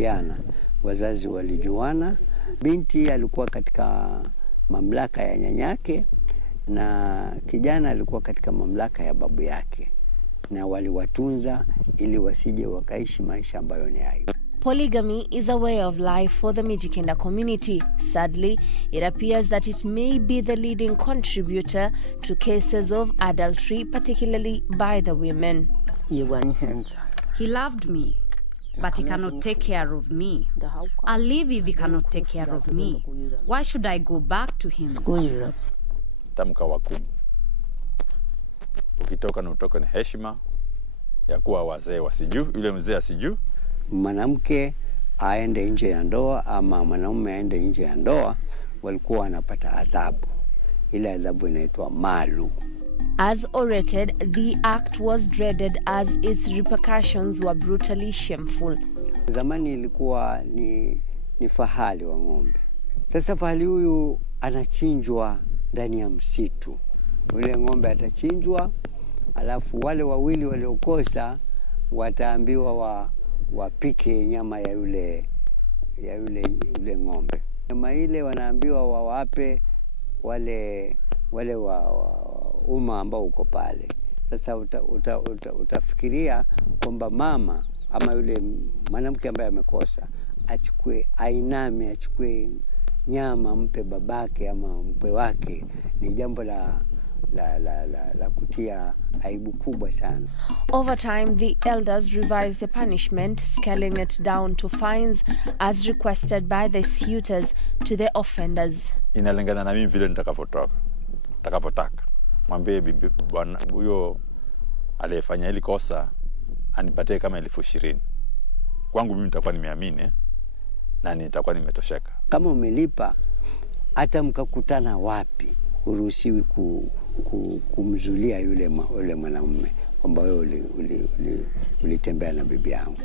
kuambiana. Wazazi walijuana. Binti alikuwa katika mamlaka ya nyanyake na kijana alikuwa katika mamlaka ya babu yake, na waliwatunza ili wasije wakaishi maisha ambayo ni aibu. Polygamy is a way of life for the Mijikenda community. Sadly, it appears that it may be the leading contributor to cases of adultery, particularly by the women. He loved me, but he cannot take care of me. I'll leave if he cannot take care of me. Why should I go back to him? Tamka wa 10. Ukitoka na utoka ni heshima ya kuwa wazee wasijuu, yule mzee asijuu. Mwanamke aende nje ya ndoa ama mwanamume aende nje ya ndoa, walikuwa wanapata adhabu. Ile adhabu inaitwa malu. As orated, the act was dreaded as its repercussions were brutally shameful. Zamani ilikuwa ni fahali wa ng'ombe. Sasa fahali huyu anachinjwa ndani ya msitu. Ule ng'ombe atachinjwa, alafu wale wawili waliokosa wataambiwa wapike nyama ya yule ng'ombe. Nyama ile wanaambiwa wawape wale umma ambao uko pale. Sasa utafikiria kwamba mama ama yule mwanamke ambaye amekosa ainame achukue nyama mpe babake ama mpe wake, ni jambo la kutia aibu kubwa sana. Over time, the elders revised the punishment, scaling it down to fines as requested by the suitors to the offenders. Inalingana na mimi vile nitakapotaka. Mwambie bwana huyo aliyefanya hili kosa anipatie kama 20,000. Kwangu mimi nitakuwa nimeamini na nitakuwa nimetosheka. Kama umelipa, hata mkakutana wapi, uruhusiwi kumzulia yule mwanamume kwamba wewe ulitembea na bibi yangu.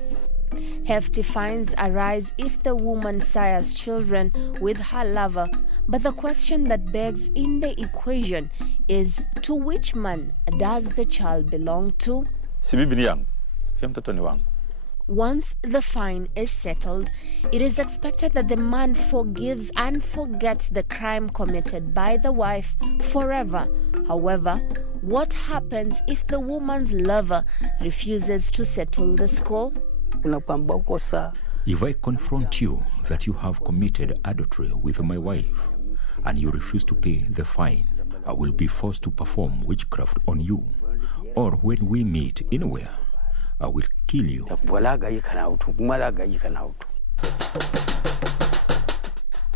Hefty fines arise if the woman sires children with her lover, but the question that begs in the equation is, to which man does the child belong to? Si bibi ni yangu, hiyo mtoto ni wangu. Once the fine is settled, it is expected that the man forgives and forgets the crime committed by the wife forever. However, what happens if the woman's lover refuses to settle the score? If I confront you that you have committed adultery with my wife and you refuse to pay the fine, I will be forced to perform witchcraft on you. Or when we meet anywhere, I will kill you.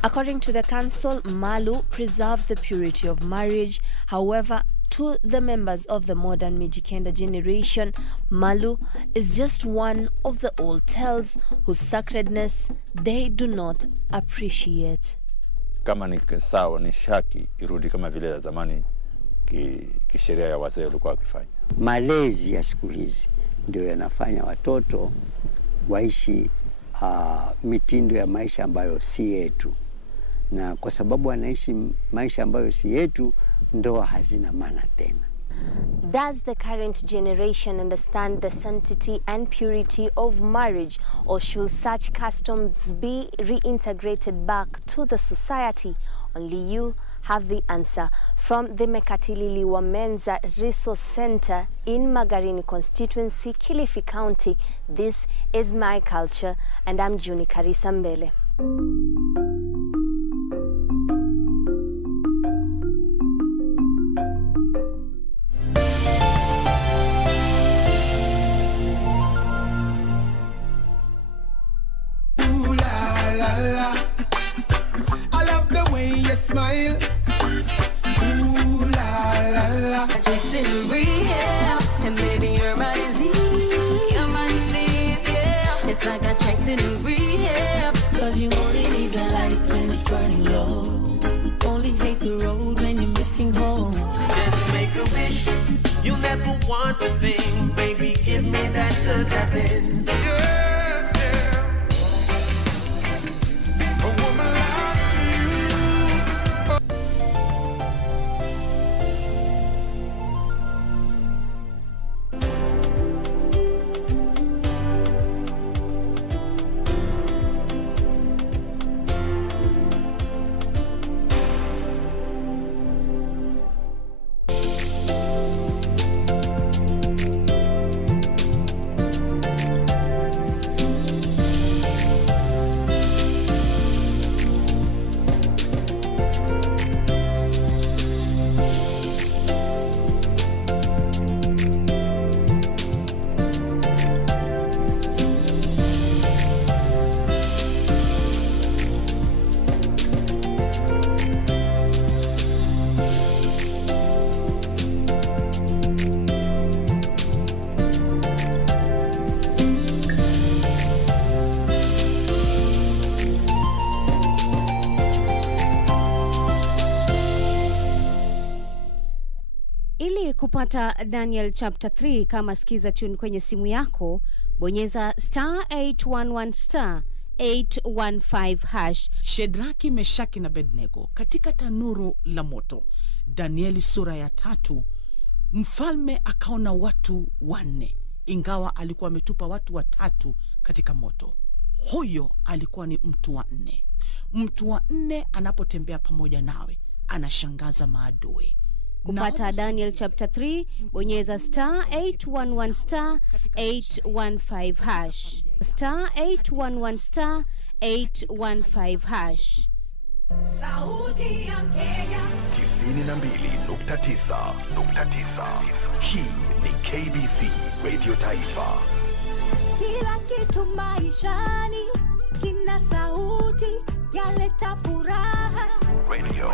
According to the council, Malu preserved the purity of marriage. However, to the members of the modern Mijikenda generation, Malu is just one of the old tales whose sacredness they do not appreciate. Kama ni sawa ni shaki irudi kama vile ya zamani kisheria ya wazee walikuwa wakifanya. Malezi ya siku hizi ndio yanafanya watoto waishi mitindo ya maisha ambayo si yetu, na kwa sababu wanaishi maisha ambayo si yetu, ndoa hazina maana tena. Does the current generation understand the sanctity and purity of marriage, or should such customs be reintegrated back to the society? Only you have the answer. From the Mekatilili Wamenza Resource Center in Magarini constituency, Kilifi County, this is My Culture, and I'm Juni Karisa Mbele. I love the way you smile. Ooh la la la. It's in rehab, and baby you're my disease. You're my disease, yeah. It's like I checked in rehab. Cause you only need the light when it's burning low. Only hate the road when you're missing home. Just make a wish. You'll never want a thing. Baby, give me that good loving. Yeah. kupata Daniel chapter 3, kama sikiza tune kwenye simu yako, bonyeza *811 *815#. Shedraki, Meshaki na Abednego katika tanuru la moto. Danieli sura ya 3. Mfalme akaona watu 4, ingawa alikuwa ametupa watu 3 katika moto. Huyo alikuwa ni mtu wa 4. Mtu wa 4 anapotembea pamoja nawe anashangaza maadui. Kupata Daniel chapter 3, bonyeza *811 *815#. *811 *815#. Sauti ya Kenya 92.9. Hii ni KBC Radio Taifa. Kila kitu maishani kina sauti yaleta furaha. Radio.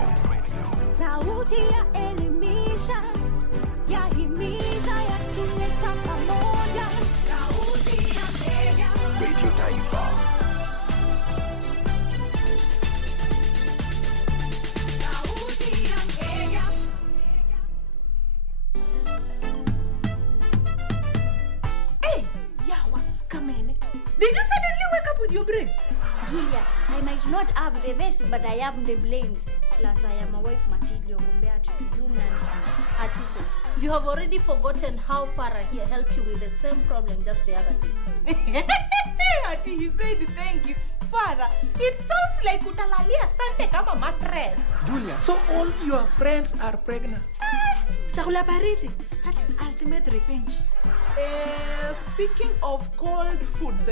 Sauti ya elimisha, yahimiza, yatuleta pamoja. Sauti ya Kenya Radio Taifa. Sauti ya Kenya. Hey, Yawa, Kamene. Did you suddenly wake up with your brain? Julia, I might not have the best, but I have the brains. Plus, I am a wife material compared to you nonsense. Atito, you have already forgotten how Farah here helped you with the same problem just the other day. Ati, he said thank you. Father, it sounds like utalalia sante kama mattress. Julia, so all your friends are pregnant? Chakula baridi. That is ultimate revenge. Speaking of cold foods,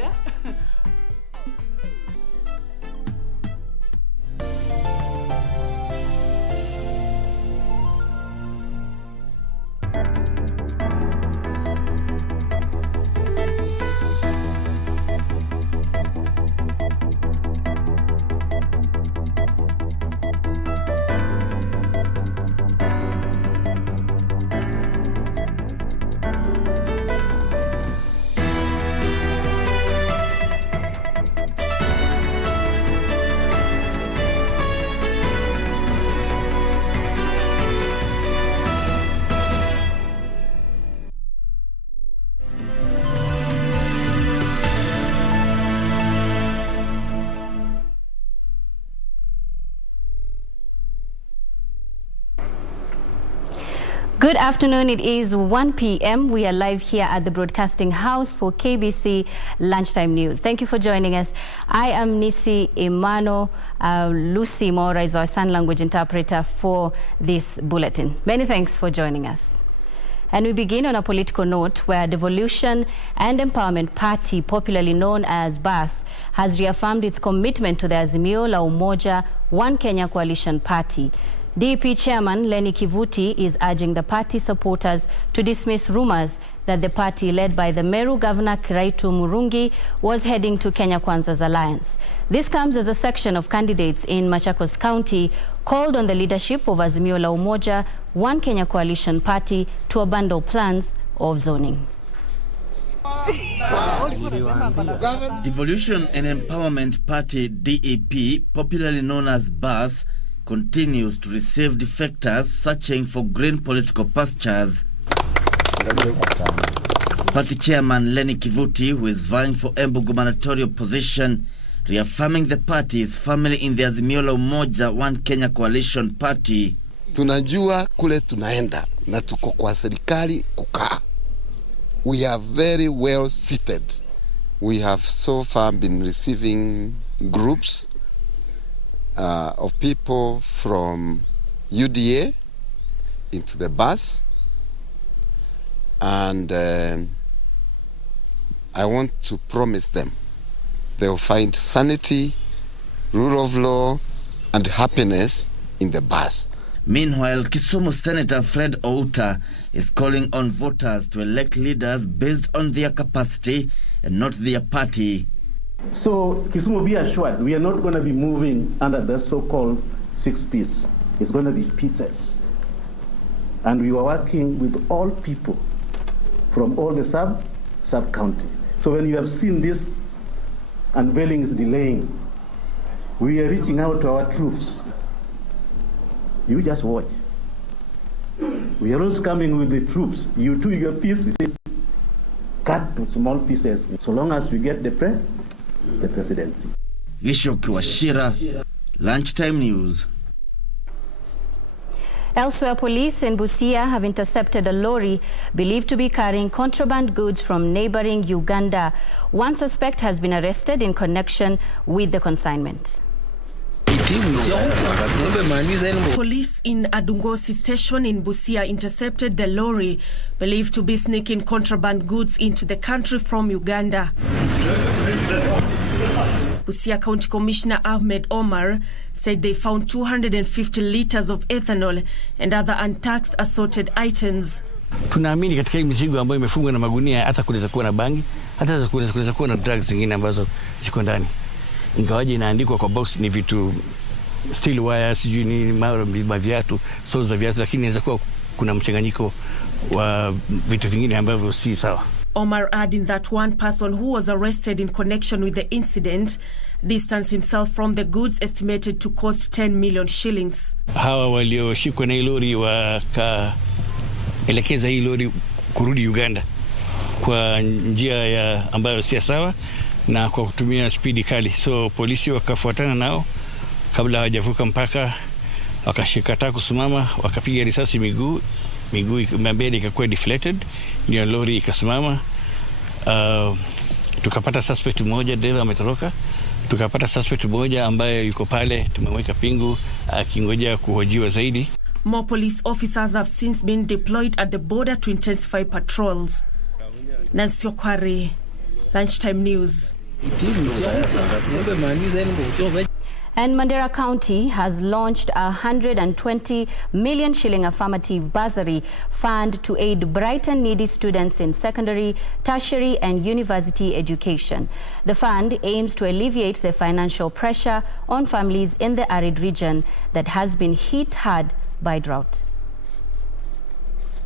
Good afternoon. It is 1 p.m. We are live here at the Broadcasting House for KBC Lunchtime News. Thank you for joining us. I am Nissy Imano. Lucy Mora is our sign language interpreter for this bulletin. Many thanks for joining us. And we begin on a political note where Devolution and Empowerment Party, popularly known as BAS, has reaffirmed its commitment to the Azimio la Umoja One Kenya Coalition Party. DP Chairman Lenny Kivuti is urging the party supporters to dismiss rumors that the party led by the Meru Governor Kiraitu Murungi was heading to Kenya Kwanza's alliance. This comes as a section of candidates in Machakos County called on the leadership of Azimio la Umoja One Kenya Coalition Party to abandon plans of zoning. Devolution and Empowerment Party DEP, popularly known as BAS, continues to receive defectors searching for green political pastures. Party chairman Lenny Kivuti, who is vying for Embu gubernatorial position, reaffirming the party is firmly in the Azimio la Umoja One Kenya Coalition Party. Tunajua kule tunaenda na tuko kwa serikali kukaa. We are very well seated. We have so far been receiving groups of people from UDA into the bus, and I want to promise them they will find sanity, rule of law, and happiness in the bus. Meanwhile, Kisumu Senator Fred Outa is calling on voters to elect leaders based on their capacity and not their party. So, Kisumu, be assured, we are not going to be moving under the so-called 6Ps. It's going to be pieces. And we are working with all people from all the sub-county. So when you have seen this unveiling is delaying, we are reaching out to our troops. You just watch. We are also coming with the troops. You do your piece, we say, cut to small pieces, so long as we get the presidency. Gisho Kiwashira, Lunchtime News. Elsewhere, police in Busia have intercepted a lorry believed to be carrying contraband goods from neighboring Uganda. One suspect has been arrested in connection with the consignment. Police in Adungosi station in Busia intercepted the lorry believed to be sneaking contraband goods into the country from Uganda. Busia County Commissioner Ahmed Omar said they found 250 liters of ethanol and other untaxed assorted items. Tunaamini katika hii mizigo ambayo imefungwa na magunia hata kunaweza kuwa na bangi, hata kunaweza kuwa na drugs zingine ambazo ziko ndani. Ingawaje inaandikwa kwa box ni vitu steel wire, sijui ni maviatu, soles za viatu, lakini inaweza kuwa kuna mchanganyiko wa vitu vingine ambavyo si sawa. Omar adding that one person who was arrested in connection with the incident distanced himself from the goods estimated to cost 10 million shillings. Hawa walioshikwa na hii lori wakaelekeza hii lori kurudi Uganda kwa njia ya ambayo si sawa na kwa kutumia spidi kali. So polisi wakafuatana nao kabla hawajavuka mpaka, wakashikataa kusimama, wakapiga risasi miguu mbele ikakuwa deflated, ndio lori ikasimama. Tukapata suspect mmoja, dereva ametoroka. Tukapata suspect mmoja ambaye yuko pale, tumeweka pingu akingoja kuhojiwa zaidi. More police officers have since been deployed at the border to intensify patrols. Nancy Okware, Lunchtime News. And Mandera County has launched a 120 million shilling affirmative bursary fund to aid bright and needy students in secondary, tertiary and university education. The fund aims to alleviate the financial pressure on families in the arid region that has been hit hard by drought.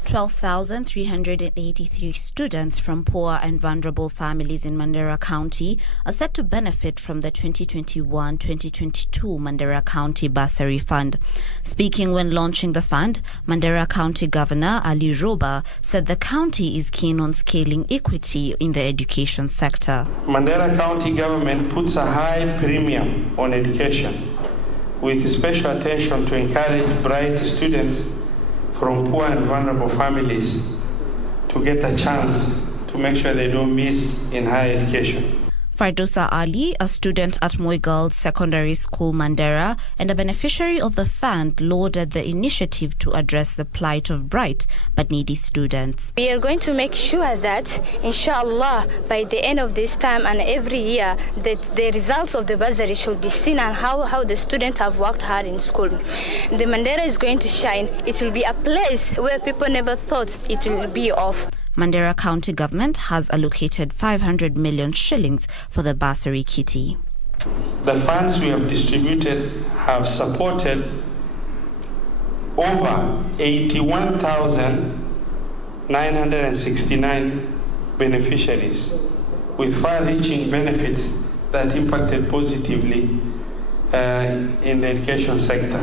12,383 students from poor and vulnerable families in Mandera County are set to benefit from the 2021-2022 Mandera County Bursary Fund. Speaking when launching the fund, Mandera County Governor Ali Roba said the county is keen on scaling equity in the education sector. Mandera County government puts a high premium on education, with special attention to encourage bright students from poor and vulnerable families to get a chance to make sure they don't miss in higher education. Fardosa Ali, a student at Moi Girls Secondary School, Mandera, and a beneficiary of the fund, lauded the initiative to address the plight of bright but needy students. We are going to make sure that, inshallah, by the end of this time and every year, that the results of the bursary should be seen and how the students have worked hard in school. The Mandera is going to shine. It will be a place where people never thought it will be of. Mandera County government has allocated 500 million shillings for the bursary kitty. The funds we have distributed have supported over 81,969 beneficiaries with far-reaching benefits that impacted positively in the education sector.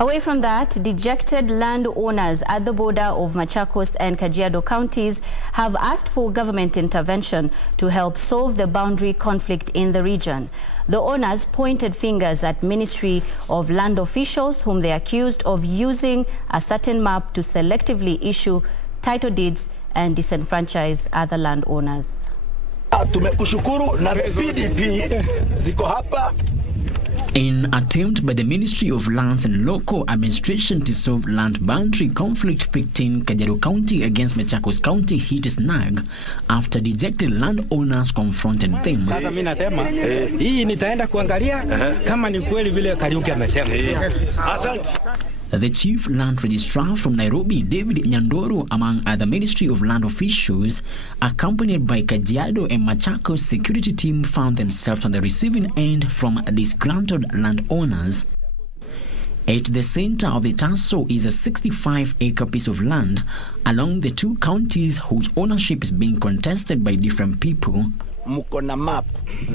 Away from that, dejected landowners at the border of Machakos and Kajiado counties have asked for government intervention to help solve the boundary conflict in the region. The owners pointed fingers at Ministry of Land officials, whom they accused of using a certain map to selectively issue title deeds and disenfranchise other landowners. Tumekushukuru na PDP ziko hapa. In attempt by the Ministry of Lands and Local Administration to solve land boundary conflict picked in Kajiado County against Machakos County hit a snag after dejected landowners confronted them. Sasa mimi nasema hii nitaenda kuangalia kama ni kweli vile Kariuki amesema. Asante. The Chief Land Registrar from Nairobi, David Nyandoro, among other Ministry of Land officials, accompanied by Kajiado and Machakos security team, found themselves on the receiving end from disgruntled landowners. At the center of the tussle is a 65-acre piece of land along the two counties whose ownership is being contested by different people. Mko na map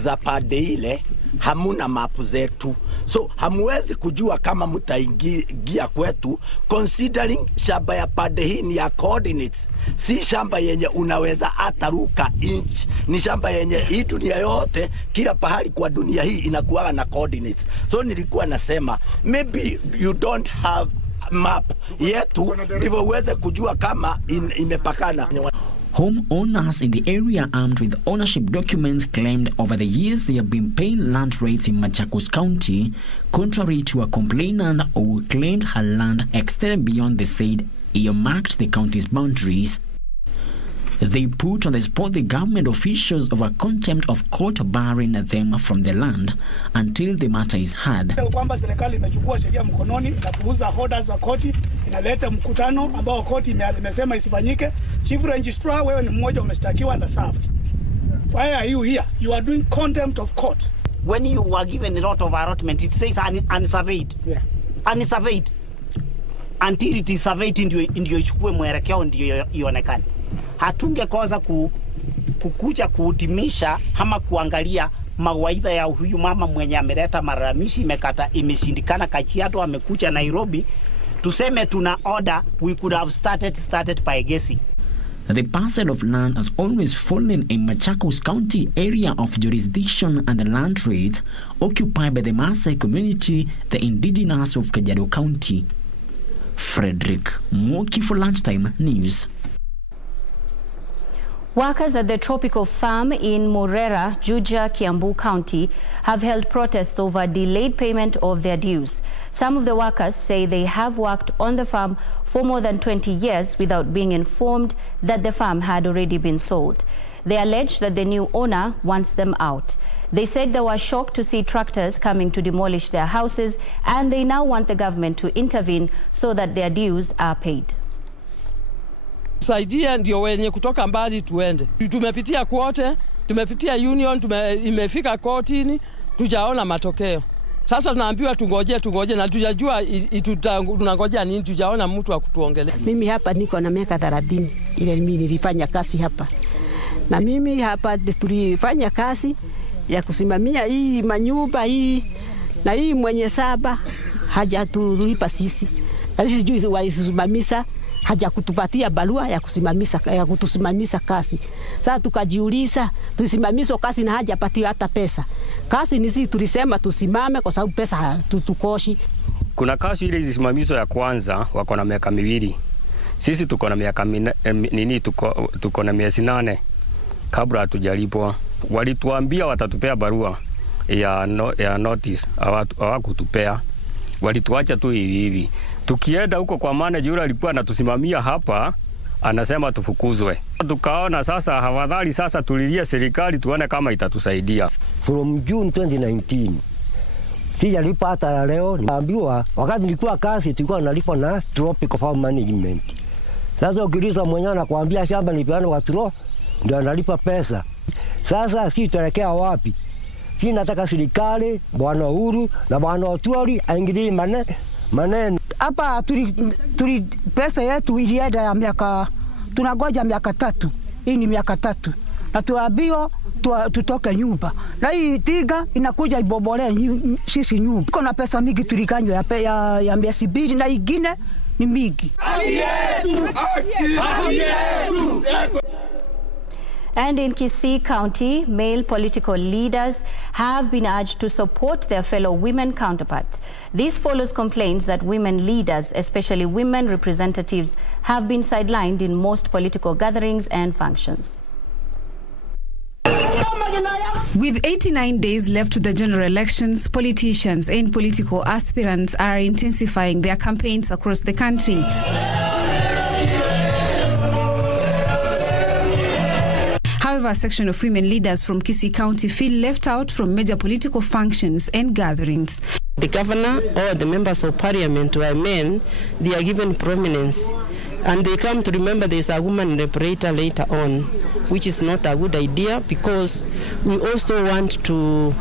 za pande ile hamuna mapu zetu, so hamuwezi kujua kama mtaingia kwetu, considering shamba ya pande hii ni ya coordinates, si shamba yenye unaweza ataruka inch, ni shamba yenye hii dunia yote, kila pahali kwa dunia hii inakuwa na coordinates. So nilikuwa nasema maybe you don't have map yetu ndivyo uweze kujua kama imepakana. Homeowners in the area armed with ownership documents claimed over the years they have been paying land rates in Machakos County, contrary to a complainant who claimed her land extended beyond the said earmarked the county's boundaries. They put on the spot the government officials over contempt of court barring them from the land until the matter is heard. Kwamba serikali imechukua sheria mkononi na kuuza orders za koti, inaleta mkutano ambao koti imesema isifanyike. Chief Registrar, wewe ni mmoja umeshtakiwa na served. Why are you here? You are doing contempt of court. When you were given a lot of allotment, it says unsurveyed. Yeah. Unsurveyed. Until it is surveyed ndio ichukue mwelekeo ndio ionekane. Hatungekosa kukuja kuhitimisha ama kuangalia mawaidha ya huyu mama mwenye ameleta malalamishi imeshindikana Kajiado, amekuja Nairobi, tuseme tuna order, we could have started by guessing. The parcel of land has always fallen in Machakos County area of jurisdiction and the land rate occupied by the Maasai community, the indigenous of Kajiado County. Frederick Mwoki for Lunchtime News. Workers at the tropical farm in Morera, Juja, Kiambu County have held protests over delayed payment of their dues. Some of the workers say they have worked on the farm for more than 20 years without being informed that the farm had already been sold. They allege that the new owner wants them out. They said they were shocked to see tractors coming to demolish their houses, and they now want the government to intervene so that their dues are paid. Saidia ndio wenye kutoka mbali tuende. Tumepitia kwote, tumepitia union, imefika kotini, tujaona matokeo. Sasa tunaambiwa tungoje na tujajua tunangojea nini, tujaona mtu wa kutuongelea. Mimi hapa niko na miaka 30 ile mimi nilifanya kazi hapa. Na mimi hapa tulifanya kazi ya kusimamia hii manyumba hii na hii mwenye saba hajatulipa sisi. Na sisi sijui walisimamisha haja kutupatia barua ya kutusimamisha kazi. Sasa tukajiuliza tusimamisho kazi na hajapatiwa hata pesa. Kazi ni sisi tulisema tusimame kwa sababu pesa tutukoshi. Kuna kazi ile isimamisho ya kwanza wako na miaka 2. Sisi tuko na miaka tuko na miezi 8 kabla hatujalipwa. Walituambia watatupea barua ya notice, hawakutupea. Walituacha tu hivi. Tukienda huko kwa manager yule alikuwa anatusimamia hapa, anasema tufukuzwe. Tukaona sasa hafadhali sasa tulilie serikali tuone kama itatusaidia. From June 2019 sijalipa hata leo. Naambiwa wakati nilikuwa kazi tulikuwa nalipa na Tropical Farm Management. Sasa ukiliza mwenyewe anakuambia shamba nilipeana kwa ndio analipa pesa. Sasa si tuelekea wapi? Si nataka serikali, Bwana Uhuru na Bwana Otuoli aingilie maneno. Hapa tuli pesa yetu ilienda ya miaka, tunangoja miaka 3. Hii ni miaka 3. Na tuambiwa tutoke nyumba. Na hii tiga inakuja ibobole sisi nyumba. Kuna pesa mingi tulikanywa ya miezi 2 na ingine ni mingi. And in Kisii County, male political leaders have been urged to support their fellow women counterparts. This follows complaints that women leaders, especially women representatives, have been sidelined in most political gatherings and functions. With 89 days left to the general elections, politicians and political aspirants are intensifying their campaigns across the country. However, a section of women leaders from Kisii County feel left out from major political functions and gatherings. The governor or the members of parliament who are men, they are given prominence. And they come to remember there is a woman liberator later on, which is not a good idea because we also want to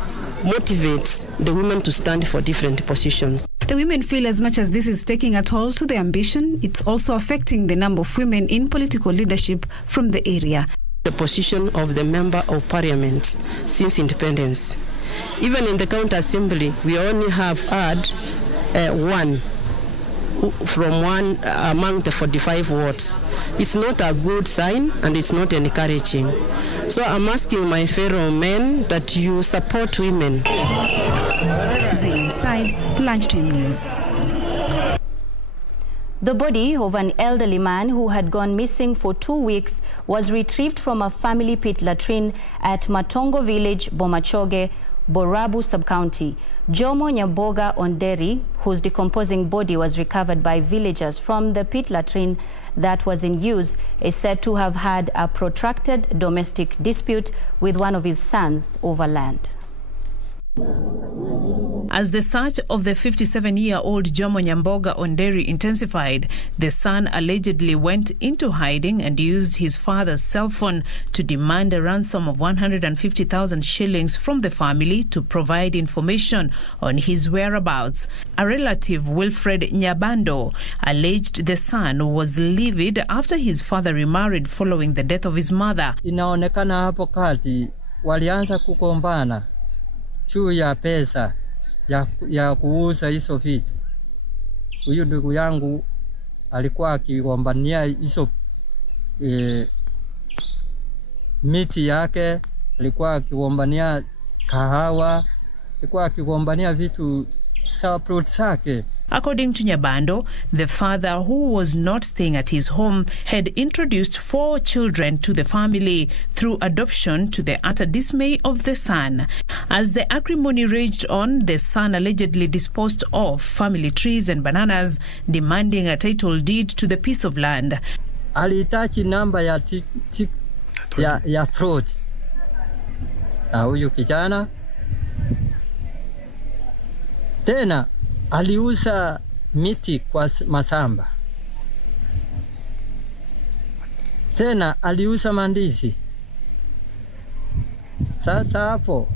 motivate the women to stand for different positions. The women feel as much as this is taking a toll to their ambition, it's also affecting the number of women in political leadership from the area. The position of the member of parliament since independence Even in the county assembly, we only have had one from one among the 45 wards. It's not a good sign and it's not encouraging. So I'm asking my fellow men that you support women. Inside Lunchtime News. The body of an elderly man who had gone missing for 2 weeks was retrieved from a family pit latrine at Matongo Village, Bomachoge, Borabu Sub-County. Jomo Nyamboga Onderi, whose decomposing body was recovered by villagers from the pit latrine that was in use, is said to have had a protracted domestic dispute with one of his sons over land. As the search of the 57-year-old Jomo Nyamboga Onderi intensified, the son allegedly went into hiding and used his father's cell phone to demand a ransom of 150,000 shillings from the family to provide information on his whereabouts. A relative, Wilfred Nyabando, alleged the son was livid after his father remarried following the death of his mother. Inaonekana hapo kati walianza kugombana juu ya pesa ya kuuza hizo vitu. Huyu ndugu yangu alikuwa akigombania hizo miti yake, alikuwa akigombania kahawa, alikuwa akigombania vitu za fruit zake. According to Nyabando, the father, who was not staying at his home, had introduced 4 children to the family through adoption, to the utter dismay of the son. As the acrimony raged on, the son allegedly disposed of family trees and bananas, demanding a title deed to the piece of land. Alitachi namba ya fraud. Na huyu kijana tena aliuza miti kwa masamba. Tena aliuza mandizi. Sasa hapo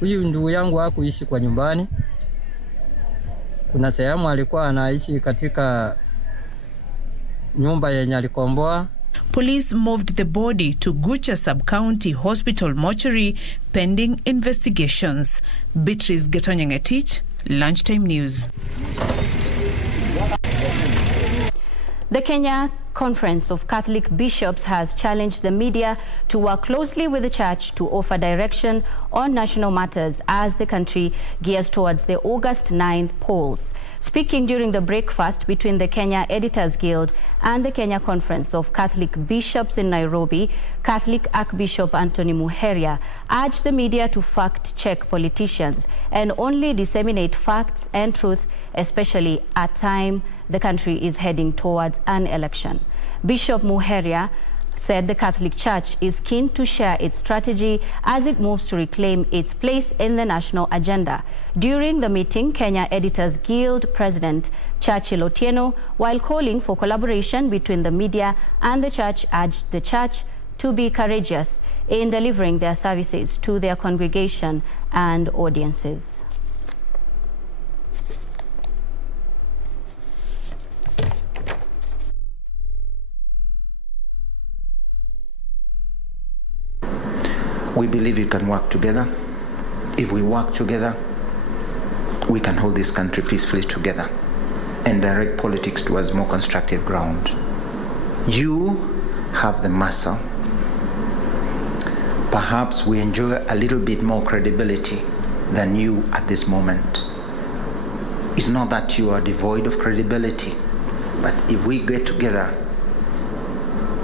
huyu ndugu yangu hakuishi kwa nyumbani. Kuna sehemu alikuwa anaishi katika nyumba yenye alikomboa. Police moved the body to Gucha Sub-County Hospital mortuary pending investigations. Beatrice Getonyang-Etich, Lunchtime News. The Kenya Conference of Catholic Bishops has challenged the media to work closely with the church to offer direction on national matters as the country gears towards the August 9th polls. Speaking during the breakfast between the Kenya Editors Guild and the Kenya Conference of Catholic Bishops in Nairobi, Catholic Archbishop Anthony Muheria urged the media to fact-check politicians and only disseminate facts and truth, especially at time the country is heading towards an election. Bishop Muheria said the Catholic Church is keen to share its strategy as it moves to reclaim its place in the national agenda. During the meeting, Kenya Editors Guild President Churchill Otieno, while calling for collaboration between the media and the church, urged the church to be courageous in delivering their services to their congregation and audiences. We believe we can work together. If we work together, we can hold this country peacefully together and direct politics towards more constructive ground. You have the muscle. Perhaps we enjoy a little bit more credibility than you at this moment. It's not that you are devoid of credibility, but if we get together,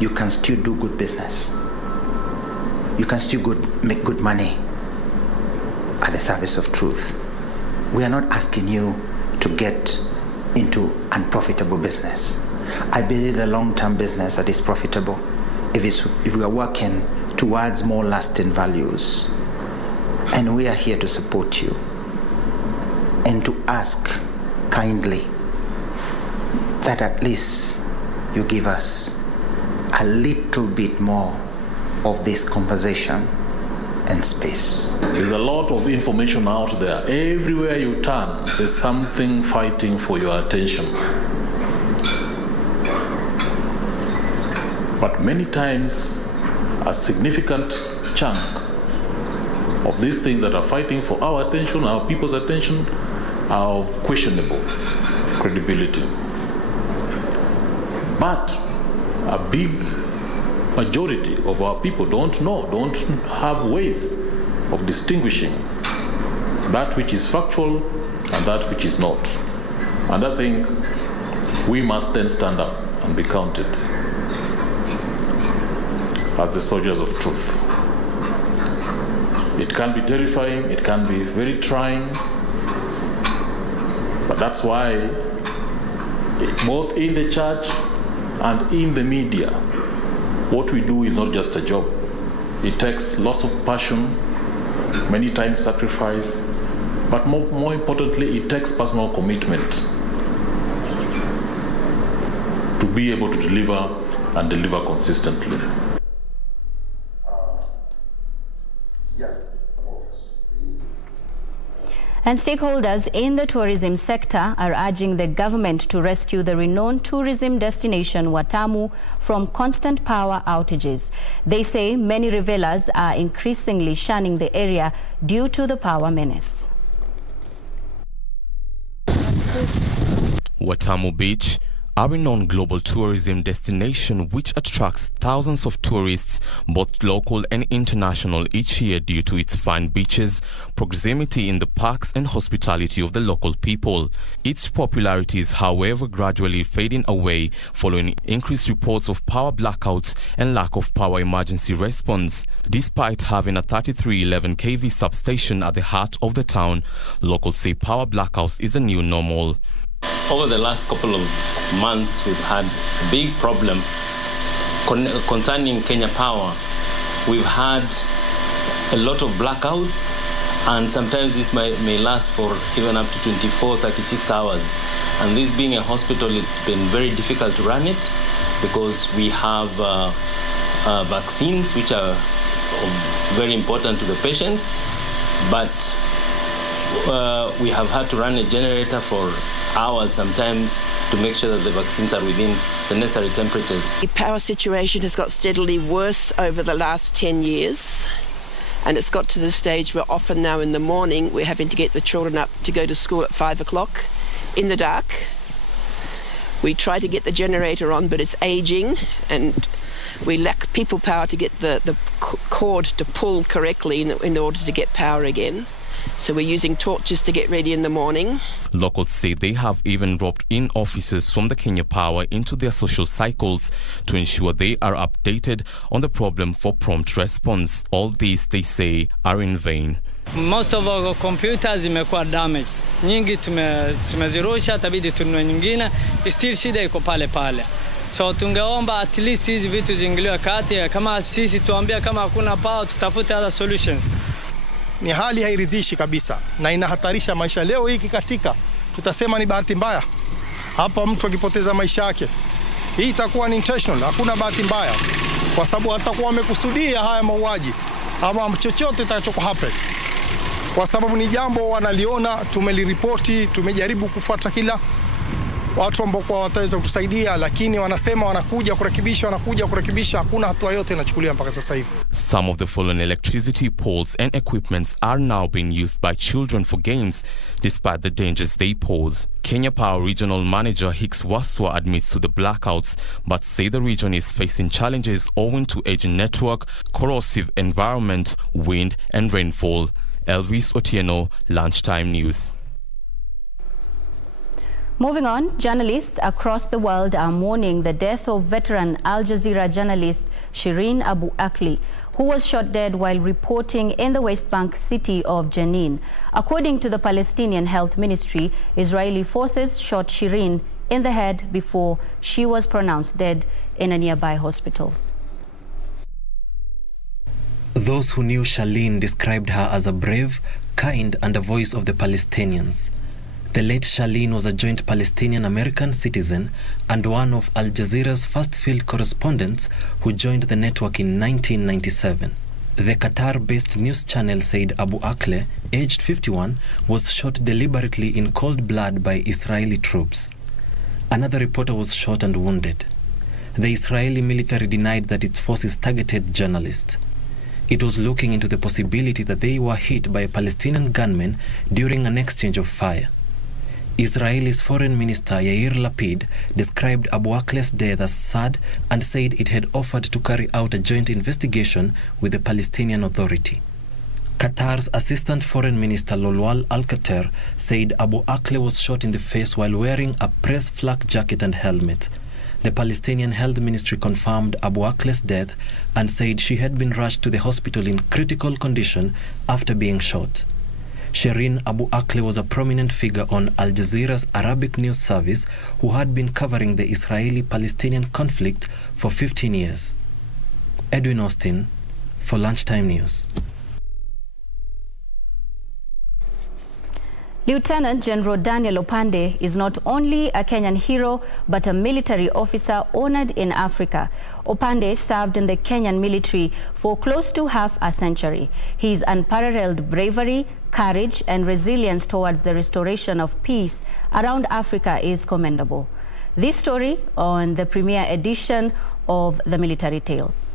you can still do good business. You can still make good money at the service of truth. We are not asking you to get into unprofitable business. I believe the long-term business that is profitable, if we are working towards more lasting values, and we are here to support you and to ask kindly that at least you give us a little bit more of this conversation and space. There's a lot of information out there. Everywhere you turn, there's something fighting for your attention. But many times, a significant chunk of these things that are fighting for our attention, our people's attention, are of questionable credibility. But a big majority of our people don't have ways of distinguishing that which is factual and that which is not. And I think we must then stand up and be counted as the soldiers of truth. It can be terrifying, it can be very trying, but that's why both in the church and in the media, what we do is not just a job. It takes lots of passion, many times sacrifice, but more importantly, it takes personal commitment to be able to deliver and deliver consistently. And stakeholders in the tourism sector are urging the government to rescue the renowned tourism destination Watamu from constant power outages. They say many revelers are increasingly shunning the area due to the power menace. Watamu Beach, a renowned global tourism destination which attracts thousands of tourists, both local and international, each year due to its fine beaches, proximity in the parks and hospitality of the local people. Its popularity is, however, gradually fading away following increased reports of power blackouts and lack of power emergency response. Despite having a 3311 kV substation at the heart of the town, locals say power blackouts is a new normal. Over the last couple of months, we've had a big problem concerning Kenya Power. We've had a lot of blackouts, and sometimes this may last for even up to 24, 36 hours. And this being a hospital, it's been very difficult to run it because we have vaccines which are very important to the patients, but we have had to run a generator for hours sometimes to make sure that the vaccines are within the necessary temperatures. The power situation has got steadily worse over the last 10 years, and it's got to the stage where often now in the morning we're having to get the children up to go to school at 5 o'clock in the dark. We try to get the generator on, but it's aging, and we lack people power to get the cord to pull correctly in order to get power again. So we're using torches to get ready in the morning. Locals say they have even roped in officers from the Kenya Power into their social cycles to ensure they are updated on the problem for prompt response. All these, they say, are in vain. Most of our computers imekuwa damaged. Nyingi tumezirusha, tabidi tununue nyingine, still shida iko pale pale. So tungeomba at least hizi vitu ziingiliwe kati, kama sisi tuambia kama hakuna power tutafute other solutions. Ni hali hairidhishi kabisa na inahatarisha maisha. Leo hii kikatika, tutasema ni bahati mbaya. Hapa mtu akipoteza maisha yake, hii itakuwa ni intentional, hakuna bahati mbaya, kwa sababu hatakuwa amekusudia haya mauaji ama chochote kitakacho happen, kwa sababu ni jambo wanaliona, tumeliripoti, tumejaribu kufuata kila watu ambao wataweza kutusaidia, lakini wanasema wanakuja kurekebisha, hakuna hatua yote inachukuliwa mpaka sasa hivi. Some of the fallen electricity poles and equipments are now being used by children for games, despite the dangers they pose. Kenya Power Regional Manager Hicks Waswa admits to the blackouts, but say the region is facing challenges owing to aging network, corrosive environment, wind and rainfall. Elvis Otieno, Lunchtime News. Moving on, journalists across the world are mourning the death of veteran Al Jazeera journalist Shireen Abu Akleh, who was shot dead while reporting in the West Bank city of Jenin. According to the Palestinian Health Ministry, Israeli forces shot Shireen in the head before she was pronounced dead in a nearby hospital. Those who knew Shireen described her as a brave, kind, and a voice of the Palestinians. The late Shireen was a joint Palestinian-American citizen and one of Al Jazeera's first field correspondents who joined the network in 1997. The Qatar-based news channel said Abu Akleh, aged 51, was shot deliberately in cold blood by Israeli troops. Another reporter was shot and wounded. The Israeli military denied that its forces targeted journalists. It was looking into the possibility that they were hit by a Palestinian gunman during an exchange of fire. Israel's Foreign Minister Yair Lapid described Abu Akleh's death as sad and said it had offered to carry out a joint investigation with the Palestinian Authority. Qatar's Assistant Foreign Minister Lolwal Al-Qatar said Abu Akleh was shot in the face while wearing a press flak jacket and helmet. The Palestinian Health Ministry confirmed Abu Akleh's death and said she had been rushed to the hospital in critical condition after being shot. Shireen Abu Akleh was a prominent figure on Al Jazeera's Arabic news service who had been covering the Israeli-Palestinian conflict for 15 years. Edwin Austin for Lunchtime News. Lieutenant General Daniel Opande is not only a Kenyan hero but a military officer honored in Africa. Opande served in the Kenyan military for close to half a century. His unparalleled bravery, courage and resilience towards the restoration of peace around Africa is commendable. This story on the premiere edition of the Military Tales.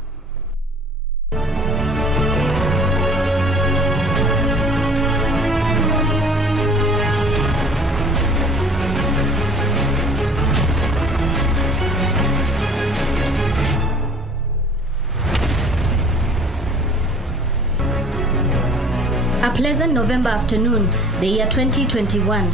A pleasant November afternoon, the year 2021.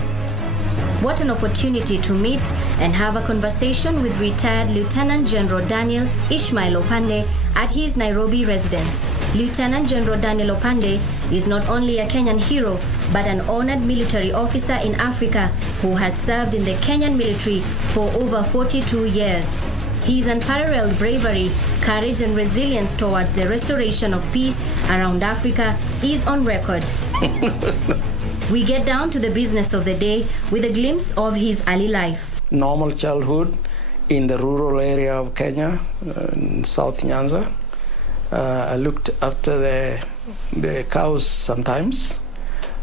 What an opportunity to meet and have a conversation with retired Lieutenant General Daniel Ishmael Opande at his Nairobi residence. Lieutenant General Daniel Opande is not only a Kenyan hero but an honored military officer in Africa who has served in the Kenyan military for over 42 years. His unparalleled bravery, courage and resilience towards the restoration of peace around Africa is on record. We get down to the business of the day with a glimpse of his early life. Normal childhood in the rural area of Kenya, in South Nyanza. I looked after the cows sometimes,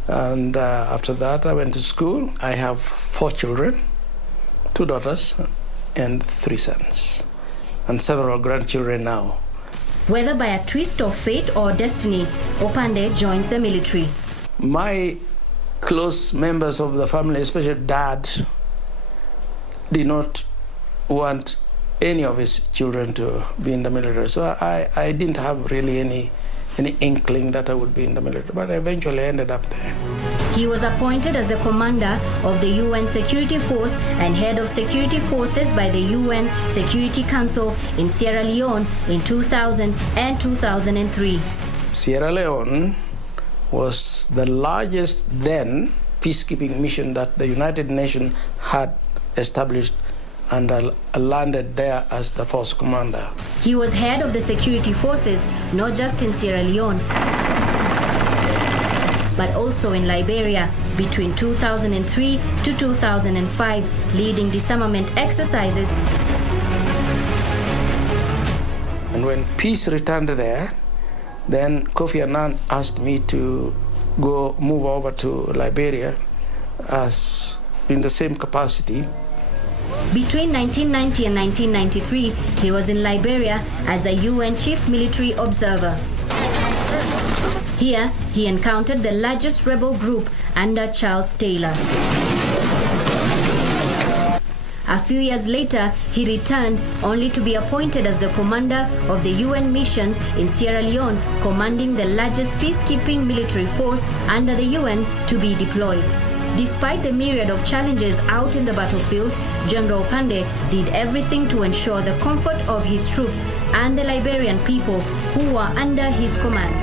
and after that I went to school. I have 4 children, 2 daughters and 3 sons, and several grandchildren now. Whether by a twist of fate or destiny, Opande joins the military. My close members of the family, especially Dad, did not want any of his children to be in the military. So I didn't have really any inkling that I would be in the military, but I eventually ended up there. He was appointed as the commander of the UN Security Force and head of security forces by the UN Security Council in Sierra Leone in 2000 and 2003. Sierra Leone was the largest then peacekeeping mission that the United Nations had established, and I landed there as the force commander. He was head of the security forces not just in Sierra Leone but also in Liberia between 2003 to 2005, leading disarmament exercises. And when peace returned there, then Kofi Annan asked me to move over to Liberia as in the same capacity. Between 1990 and 1993, he was in Liberia as a UN Chief Military Observer. Here, he encountered the largest rebel group under Charles Taylor. A few years later, he returned only to be appointed as the commander of the UN missions in Sierra Leone, commanding the largest peacekeeping military force under the UN to be deployed. Despite the myriad of challenges out in the battlefield, General Opande did everything to ensure the comfort of his troops and the Liberian people who were under his command.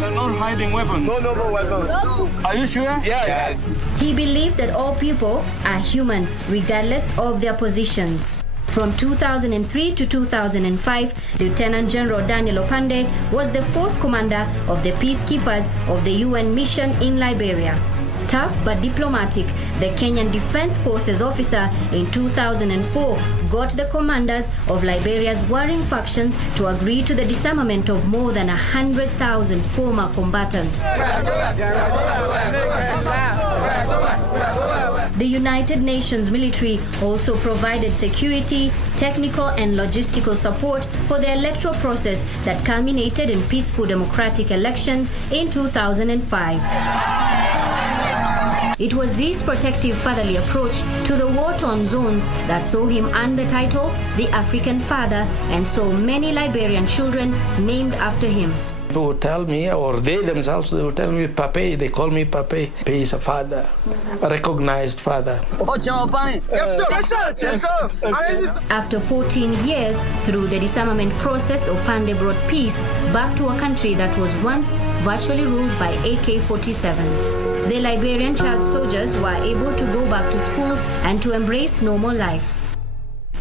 They're not hiding weapons. No more weapons. Are you sure? Yes. He believed that all people are human, regardless of their positions. From 2003 to 2005, Lieutenant General Daniel Opande was the force commander of the peacekeepers of the UN mission in Liberia. Tough but diplomatic, the Kenyan Defense Forces officer in 2004 got the commanders of Liberia's warring factions to agree to the disarmament of more than 100,000 former combatants. The United Nations military also provided security, technical and logistical support for the electoral process that culminated in peaceful democratic elections in 2005. It was this protective fatherly approach to the war-torn zones that saw him earn the title the African Father and saw many Liberian children named after him. People would tell me, or they themselves, they would tell me, Pape, they call me Pape. Pape is a father, a recognized father. Yes, sir. Yes, sir. Yes, sir. After 14 years, through the disarmament process, Opande brought peace back to a country that was once virtually ruled by AK-47s. The Liberian child soldiers were able to go back to school and to embrace normal life.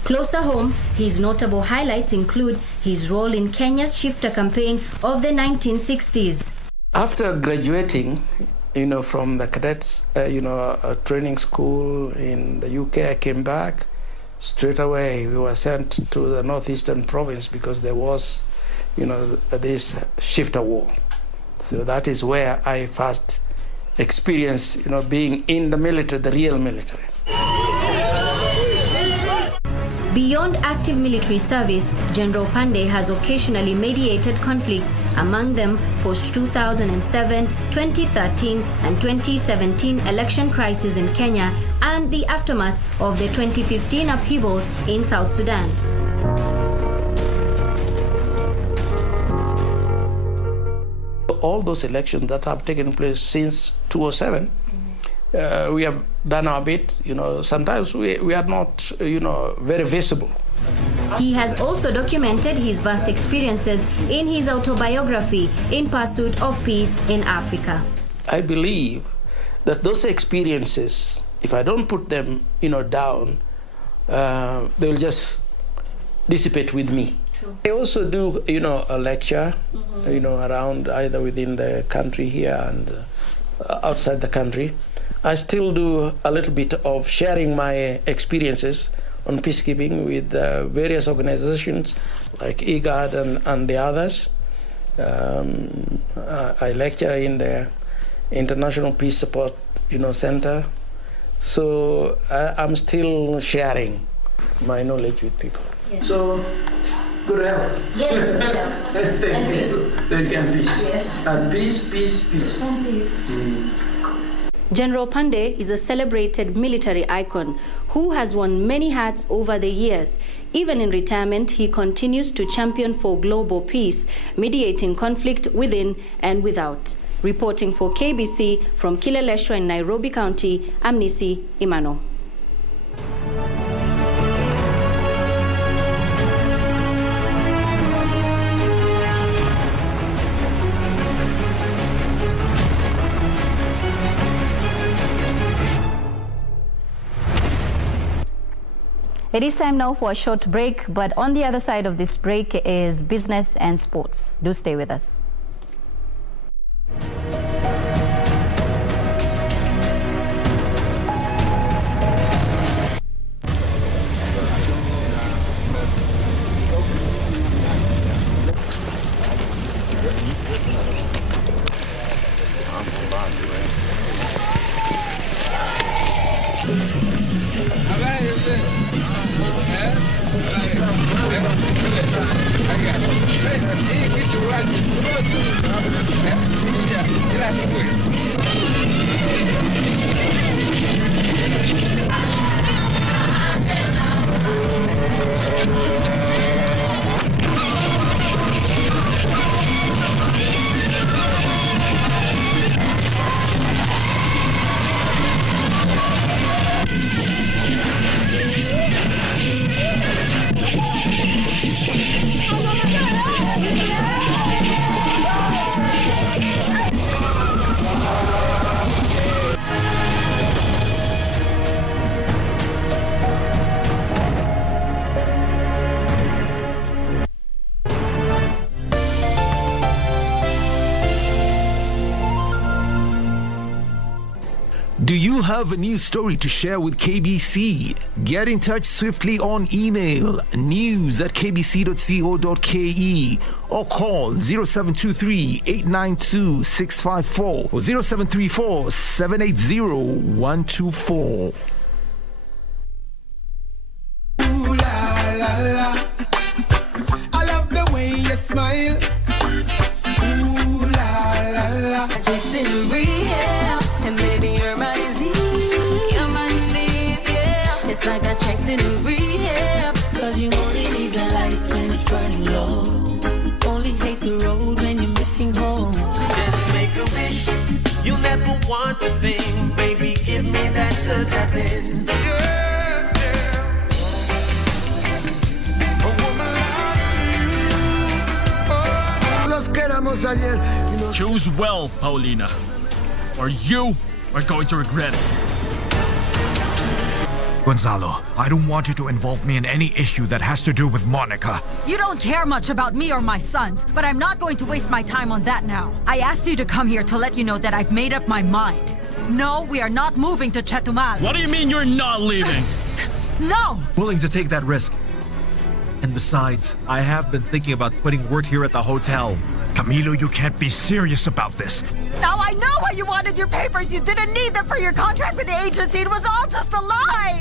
Closer home, his notable highlights include his role in Kenya's shifter campaign of the 1960s. After graduating, from the cadets, training school in the UK, I came back. Straight away, we were sent to the northeastern province because there was, this shifter war. So that is where I first experienced, being in the military, the real military. Beyond active military service, General Opande has occasionally mediated conflicts, among them post-2007, 2013 and 2017 election crisis in Kenya and the aftermath of the 2015 upheavals in South Sudan. All those elections that have taken place since 2007, we have done our bit. Sometimes we are not, very visible. He has also documented his vast experiences in his autobiography, In Pursuit of Peace in Africa. I believe that those experiences, if I don't put them, down, they will just dissipate with me. True. I also do, a lecture, around either within the country here and outside the country. I still do a little bit of sharing my experiences on peacekeeping with various organizations like IGAD and the others. I lecture in the International Peace Support, Center. So I'm still sharing my knowledge with people. Yeah. So, good health. Yes, good health. And peace. And peace. Yes. And peace. And peace. General Opande is a celebrated military icon who has worn many hats over the years. Even in retirement, he continues to champion for global peace, mediating conflict within and without. Reporting for KBC from Kileleshwa in Nairobi County, I'm Nissy, Imano. It is time now for a short break, but on the other side of this break is business and sports. Do stay with us. Do you have a news story to share with KBC? Get in touch swiftly on email news@kbc.co.ke or call 0723-892-654 or 0734-780-124. Ooh la la la, I love the way you smile. Ooh la la la, it's in real, and baby your body's yeah. It's like I checked in rehab, 'cause you only need the light when it's burning low. Only hate the road when you're missing home. Just make a wish, you'll never want a thing. Baby, give me that good loving. Choose well, Paulina, or you are going to regret it. Gonzalo, I don't want you to involve me in any issue that has to do with Monica. You don't care much about me or my sons, but I'm not going to waste my time on that now. I asked you to come here to let you know that I've made up my mind. No, we are not moving to Chetumal. What do you mean you're not leaving? No! Willing to take that risk. And besides, I have been thinking about quitting work here at the hotel. Camilo, you can't be serious about this. Now I know why you wanted your papers. You didn't need them for your contract with the agency. It was all just a lie.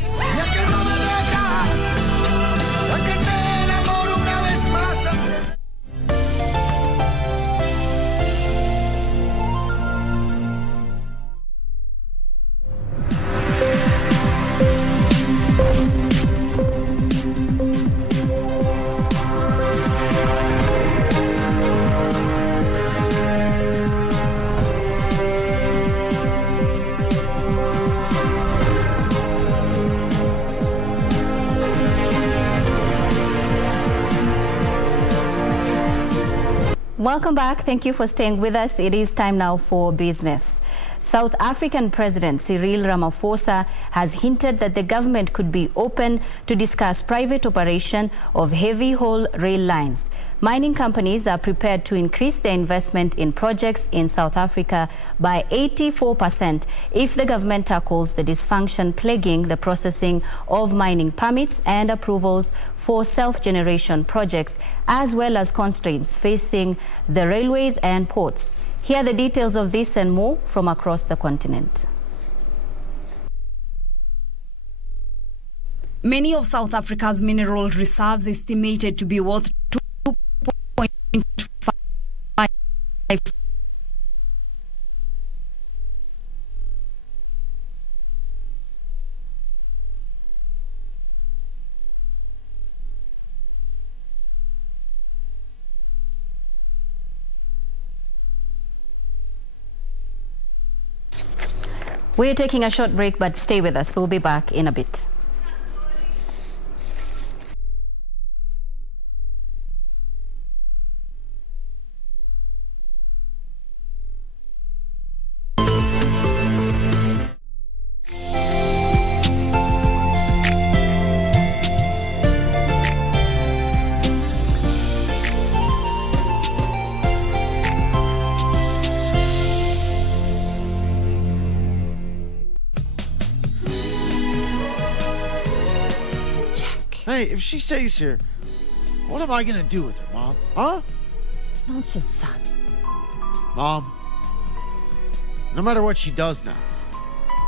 Welcome back. Thank you for staying with us. It is time now for business. South African President Cyril Ramaphosa has hinted that the government could be open to discuss private operation of heavy haul rail lines. Mining companies are prepared to increase their investment in projects in South Africa by 84% if the government tackles the dysfunction plaguing the processing of mining permits and approvals for self-generation projects, as well as constraints facing the railways and ports. Here are the details of this and more from across the continent. Many of South Africa's mineral reserves estimated to be worth 2.5 We're taking a short break, but stay with us. We'll be back in a bit. Hey, if she stays here, what am I gonna do with her, Mom? Huh? Nonsense, son. Mom, no matter what she does now,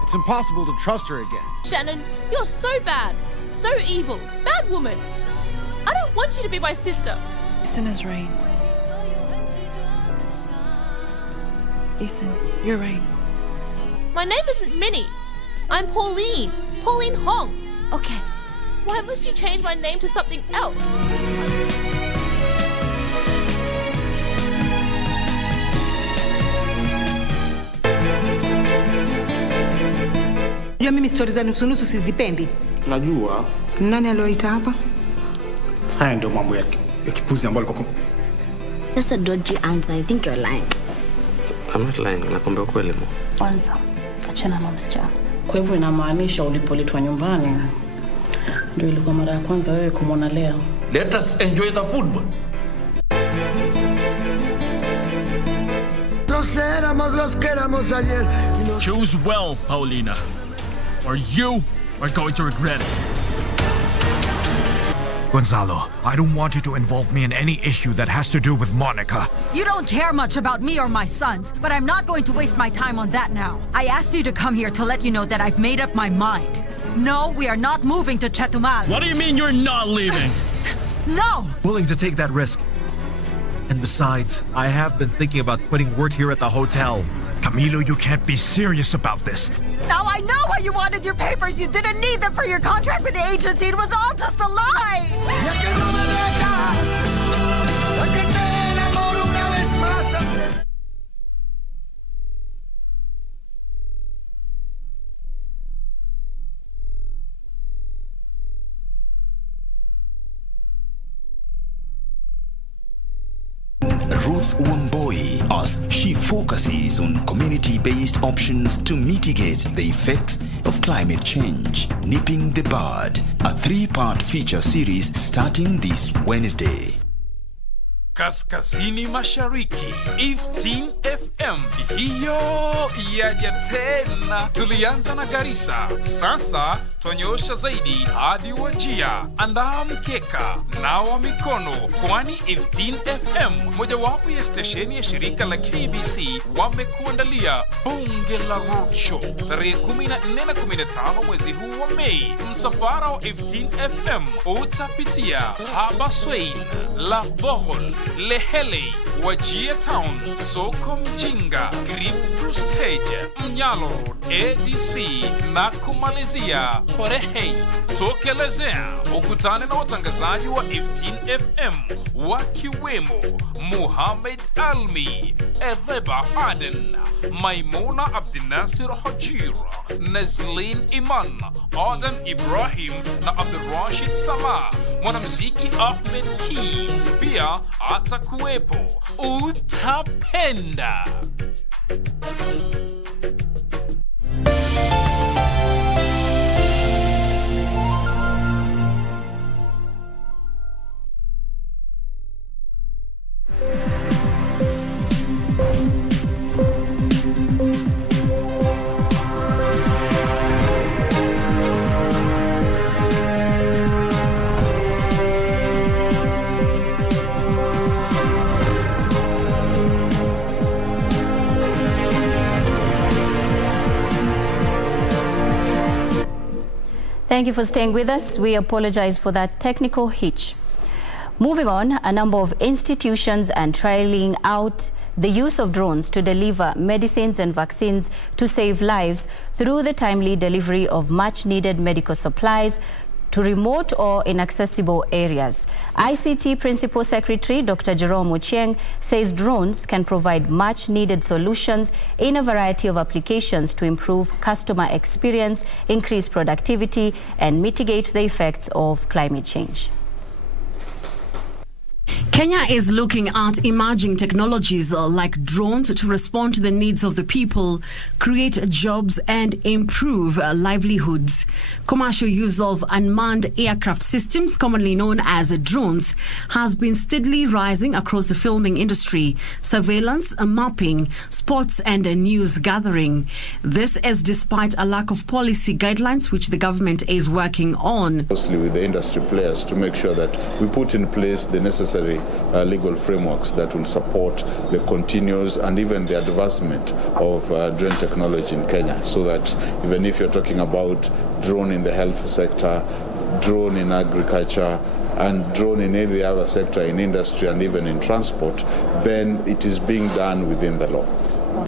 it's impossible to trust her again. Shannon, you're so bad, so evil, bad woman. I don't want you to be my sister. Listen is Rain. Ethan, you're Rain. My name isn't Minnie. I'm Pauline. Pauline Hong. Okay. Why must you change my name to something else? Unajua mimi stori za nusu sizipendi. Najua. Nani alioita hapa? Haya ndio mambo ya kipuzi ambayo alikuwa. That's a dodgy answer. I think you're lying. I'm not lying. Nakwambia ukweli mo. Kwanza, achana na msichana. Kwa hivyo inamaanisha ulipoletwa nyumbani ndio ilikuwa mara ya kwanza wewe kumwona Lea. Let us enjoy the football. Los éramos los que éramos ayer y no Choose well, Paulina, or you are going to regret it. Gonzalo, I don't want you to involve me in any issue that has to do with Monica. You don't care much about me or my sons, but I'm not going to waste my time on that now. I asked you to come here to let you know that I've made up my mind. No, we are not moving to Chetumal. What do you mean you're not leaving? No! Willing to take that risk. And besides, I have been thinking about quitting work here at the hotel. Camilo, you can't be serious about this. Now I know why you wanted your papers. You didn't need them for your contract with the agency. It was all just a lie. Ruth Wamboi as she focuses on community-based options to mitigate the effects of climate change. Nipping the Bud, a 3-part feature series starting this Wednesday. Kaskazini Mashariki, 15 FM. Hiyo yaja tena. Tulianza na Garissa, sasa twanyosha zaidi hadi Wajia. Andaa mkeka, nawa mikono, kwani 15 FM mojawapo ya stesheni ya shirika la KBC wamekuandalia Bunge la Roadshow tarehe 14 na 15 mwezi huu wa Mei. Msafara wa 15 FM utapitia Habaswein, La Bohol, Lehele, Wajia Town, Soko Mjinga, Griffith Stage, Mnyalo Road, ADC na kumalizia Horehei. Tokelezea ukutane na watangazaji wa 15 FM wakiwemo Muhammad Almi, Edheba Aden, Maimuna Abdinasir Hajir, Nazlin Iman, Adan Ibrahim na Abdurrashid Salah. Mwanamuziki Ahmed Keys pia atakuwepo. Utapenda. Thank you for staying with us. We apologize for that technical hitch. Moving on, a number of institutions are trialing out the use of drones to deliver medicines and vaccines to save lives through the timely delivery of much-needed medical supplies to remote or inaccessible areas. ICT Principal Secretary Dr. Jerome Ochieng says drones can provide much-needed solutions in a variety of applications to improve customer experience, increase productivity, and mitigate the effects of climate change. Kenya is looking at emerging technologies like drones to respond to the needs of the people, create jobs and improve livelihoods. Commercial use of unmanned aircraft systems, commonly known as drones, has been steadily rising across the filming industry, surveillance, mapping, sports and news gathering. This is despite a lack of policy guidelines which the government is working on. Closely with the industry players to make sure that we put in place the necessary legal frameworks that will support the continuous and even the advancement of drone technology in Kenya, so that even if you're talking about drone in the health sector, drone in agriculture, and drone in any other sector, in industry and even in transport, then it is being done within the law.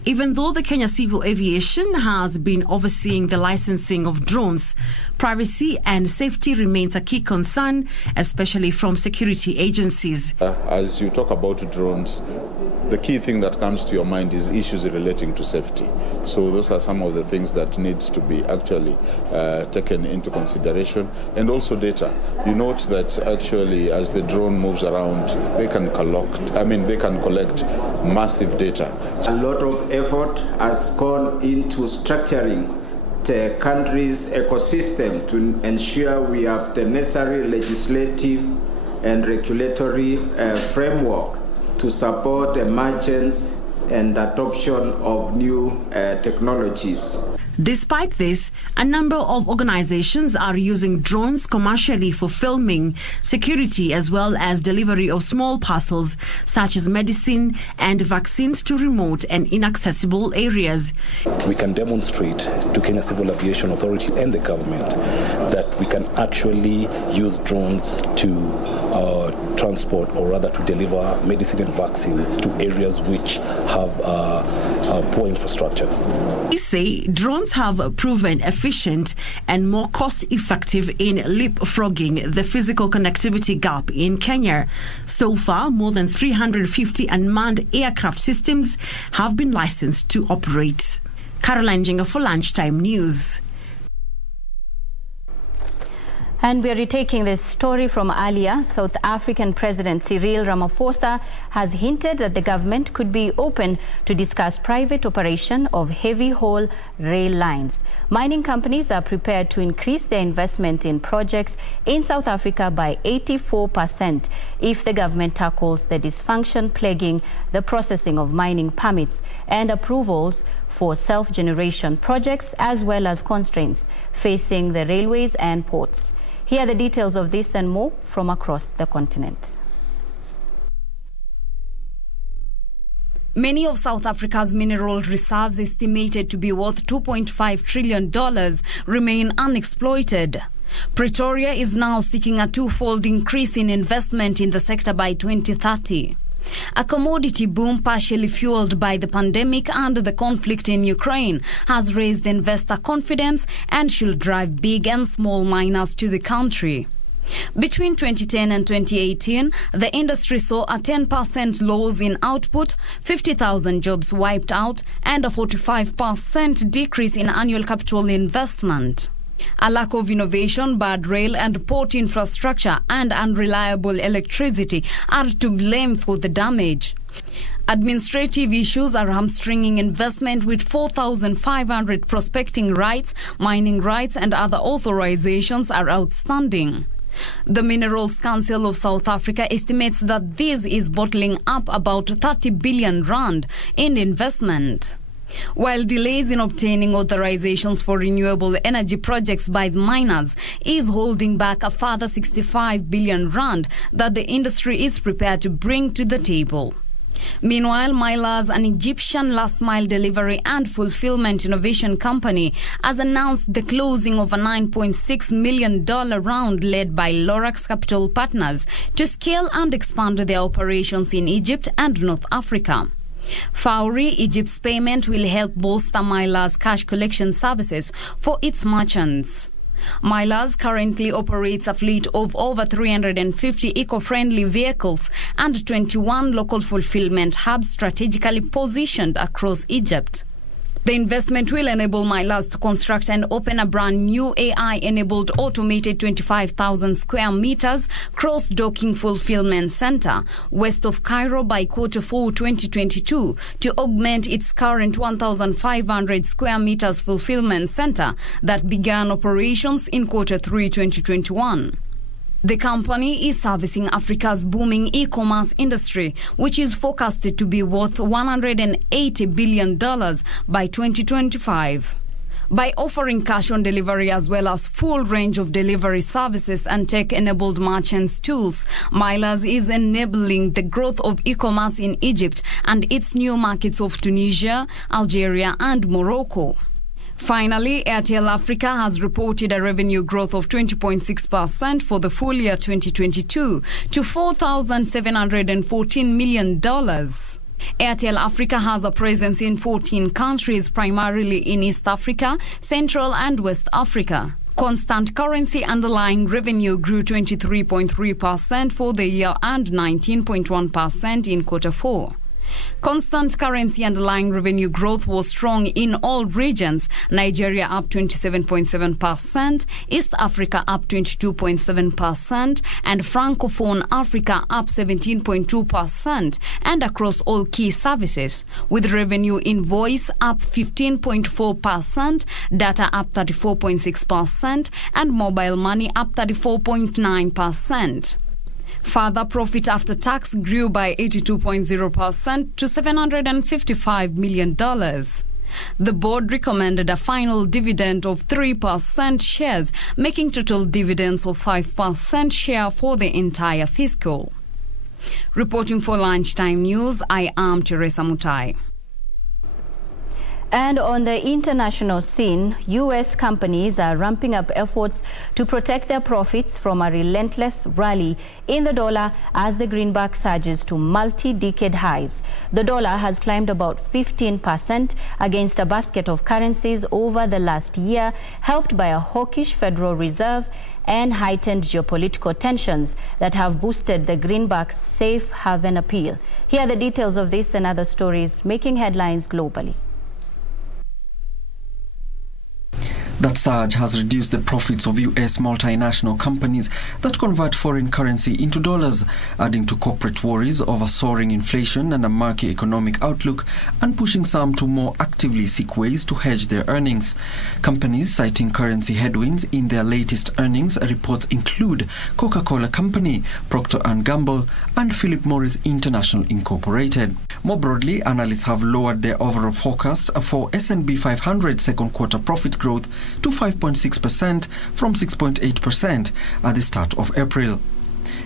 Even though the Kenya Civil Aviation has been overseeing the licensing of drones, privacy and safety remains a key concern, especially from security agencies. As you talk about drones, the key thing that comes to your mind is issues relating to safety. So those are some of the things that needs to be actually taken into consideration. And also data. You note that actually as the drone moves around, they can collect massive data. A lot of effort has gone into structuring the country's ecosystem to ensure we have the necessary legislative and regulatory framework to support emergence and adoption of new technologies. Despite this, a number of organizations are using drones commercially for filming, security, as well as delivery of small parcels such as medicine and vaccines to remote and inaccessible areas. We can demonstrate to Kenya Civil Aviation Authority and the government that we can actually use drones to transport, or rather to deliver medicine and vaccines to areas which have poor infrastructure. They say drones have proven efficient and more cost-effective in leapfrogging the physical connectivity gap in Kenya. So far, more than 350 unmanned aircraft systems have been licensed to operate. Caroline Jenga for Lunchtime News. And we are retaking this story from earlier. South African President Cyril Ramaphosa has hinted that the government could be open to discuss private operation of heavy-haul rail lines. Mining companies are prepared to increase their investment in projects in South Africa by 84% if the government tackles the dysfunction plaguing the processing of mining permits and approvals for self-generation projects, as well as constraints facing the railways and ports. Here are the details of this and more from across the continent. Many of South Africa's mineral reserves, estimated to be worth $2.5 trillion, remain unexploited. Pretoria is now seeking a twofold increase in investment in the sector by 2030. A commodity boom partially fueled by the pandemic and the conflict in Ukraine has raised investor confidence and should drive big and small miners to the country. Between 2010 and 2018, the industry saw a 10% loss in output, 50,000 jobs wiped out, and a 45% decrease in annual capital investment. A lack of innovation, bad rail and port infrastructure, and unreliable electricity are to blame for the damage. Administrative issues are hamstringing investment, with 4,500 prospecting rights, mining rights, and other authorizations are outstanding. The Minerals Council of South Africa estimates that this is bottling up about 30 billion rand in investment. While delays in obtaining authorizations for renewable energy projects by the miners is holding back a further 65 billion rand that the industry is prepared to bring to the table. Meanwhile, Mylas, an Egyptian last-mile delivery and fulfillment innovation company, has announced the closing of a $9.6 million round led by Lorax Capital Partners to scale and expand their operations in Egypt and North Africa. Fowry, Egypt's payment will help bolster Mylas' cash collection services for its merchants. Mylas currently operates a fleet of over 350 eco-friendly vehicles and 21 local fulfillment hubs strategically positioned across Egypt. The investment will enable Mylas to construct and open a brand new AI-enabled automated 25,000 square meters cross-docking fulfillment center west of Cairo by Q4 2022 to augment its current 1,500 square meters fulfillment center that began operations in Q3 2021. The company is servicing Africa's booming e-commerce industry, which is forecasted to be worth $180 billion by 2025. By offering cash on delivery as well as full range of delivery services and tech-enabled merchants tools, Mylas is enabling the growth of e-commerce in Egypt and its new markets of Tunisia, Algeria and Morocco. Finally, Airtel Africa has reported a revenue growth of 20.6% for the full year 2022 to $4,714 million. Airtel Africa has a presence in 14 countries, primarily in East Africa, Central and West Africa. Constant currency underlying revenue grew 23.3% for the year and 19.1% in Q4. Constant currency underlying revenue growth was strong in all regions. Nigeria up 27.7%, East Africa up 22.7%, and Francophone Africa up 17.2%, and across all key services, with revenue in voice up 15.4%, data up 34.6%, and mobile money up 34.9%. Further, profit after tax grew by 82.0% to $755 million. The board recommended a final dividend of 3% shares, making total dividends of 5% share for the entire fiscal. Reporting for Lunchtime News, I am Teresa Mutai. And on the international scene, U.S. companies are ramping up efforts to protect their profits from a relentless rally in the dollar as the greenback surges to multi-decade highs. The dollar has climbed about 15% against a basket of currencies over the last year, helped by a hawkish Federal Reserve and heightened geopolitical tensions that have boosted the greenback's safe haven appeal. Here are the details of this and other stories making headlines globally. That surge has reduced the profits of U.S. multinational companies that convert foreign currency into dollars, adding to corporate worries over soaring inflation and a murky economic outlook, and pushing some to more actively seek ways to hedge their earnings. Companies citing currency headwinds in their latest earnings reports include Coca-Cola Company, Procter & Gamble, and Philip Morris International Incorporated. More broadly, analysts have lowered their overall forecast for S&P 500 second quarter profit growth to 5.6% from 6.8% at the start of April.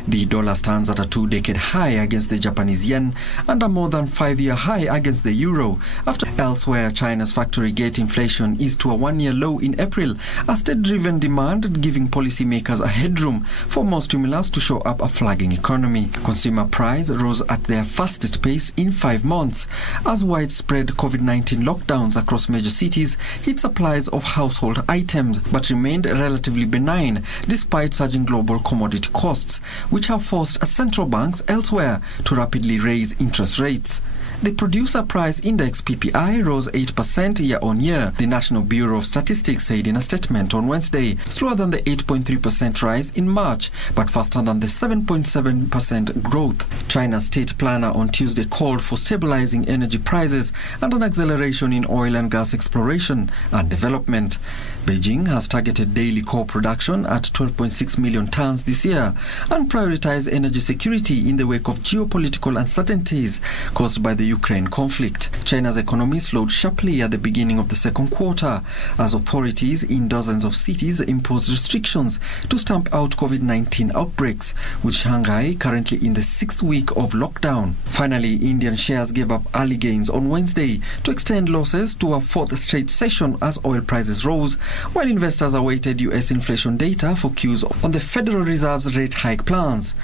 The dollar stands at a 2-decade high against the Japanese yen and a more than 5-year high against the euro, after elsewhere China's factory gate inflation eased to a 1-year low in April, a state-driven demand giving policymakers a headroom for more stimulus to show up a flagging economy. Consumer price rose at their fastest pace in 5 months as widespread COVID-19 lockdowns across major cities hit supplies of household items, but remained relatively benign despite surging global commodity costs, which have forced central banks elsewhere to rapidly raise interest rates. The Producer Price Index PPI rose 8% year-on-year, the National Bureau of Statistics said in a statement on Wednesday, slower than the 8.3% rise in March, but faster than the 7.7% growth. China's state planner on Tuesday called for stabilizing energy prices and an acceleration in oil and gas exploration and development. Beijing has targeted daily coal production at 12.6 million tons this year and prioritized energy security in the wake of geopolitical uncertainties caused by the Ukraine conflict. China's economy slowed sharply at the beginning of the second quarter as authorities in dozens of cities imposed restrictions to stamp out COVID-19 outbreaks, with Shanghai currently in the 6th week of lockdown. Finally, Indian shares gave up early gains on Wednesday to extend losses to a 4th straight session as oil prices rose, while investors awaited U.S. inflation data for cues on the Federal Reserve's rate hike plans.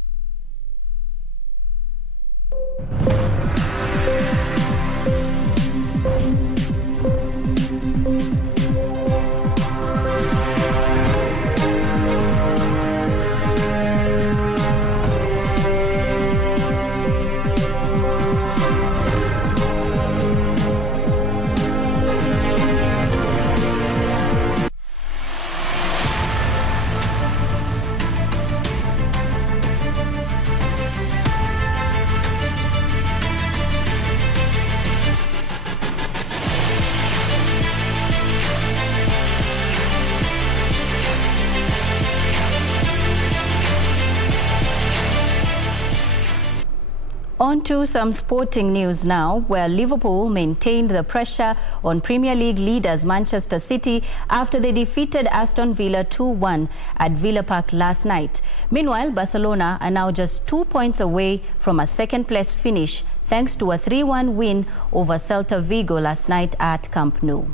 On to some sporting news now, where Liverpool maintained the pressure on Premier League leaders Manchester City after they defeated Aston Villa 2-1 at Villa Park last night. Meanwhile, Barcelona are now just 2 points away from a second-place finish thanks to a 3-1 win over Celta Vigo last night at Camp Nou.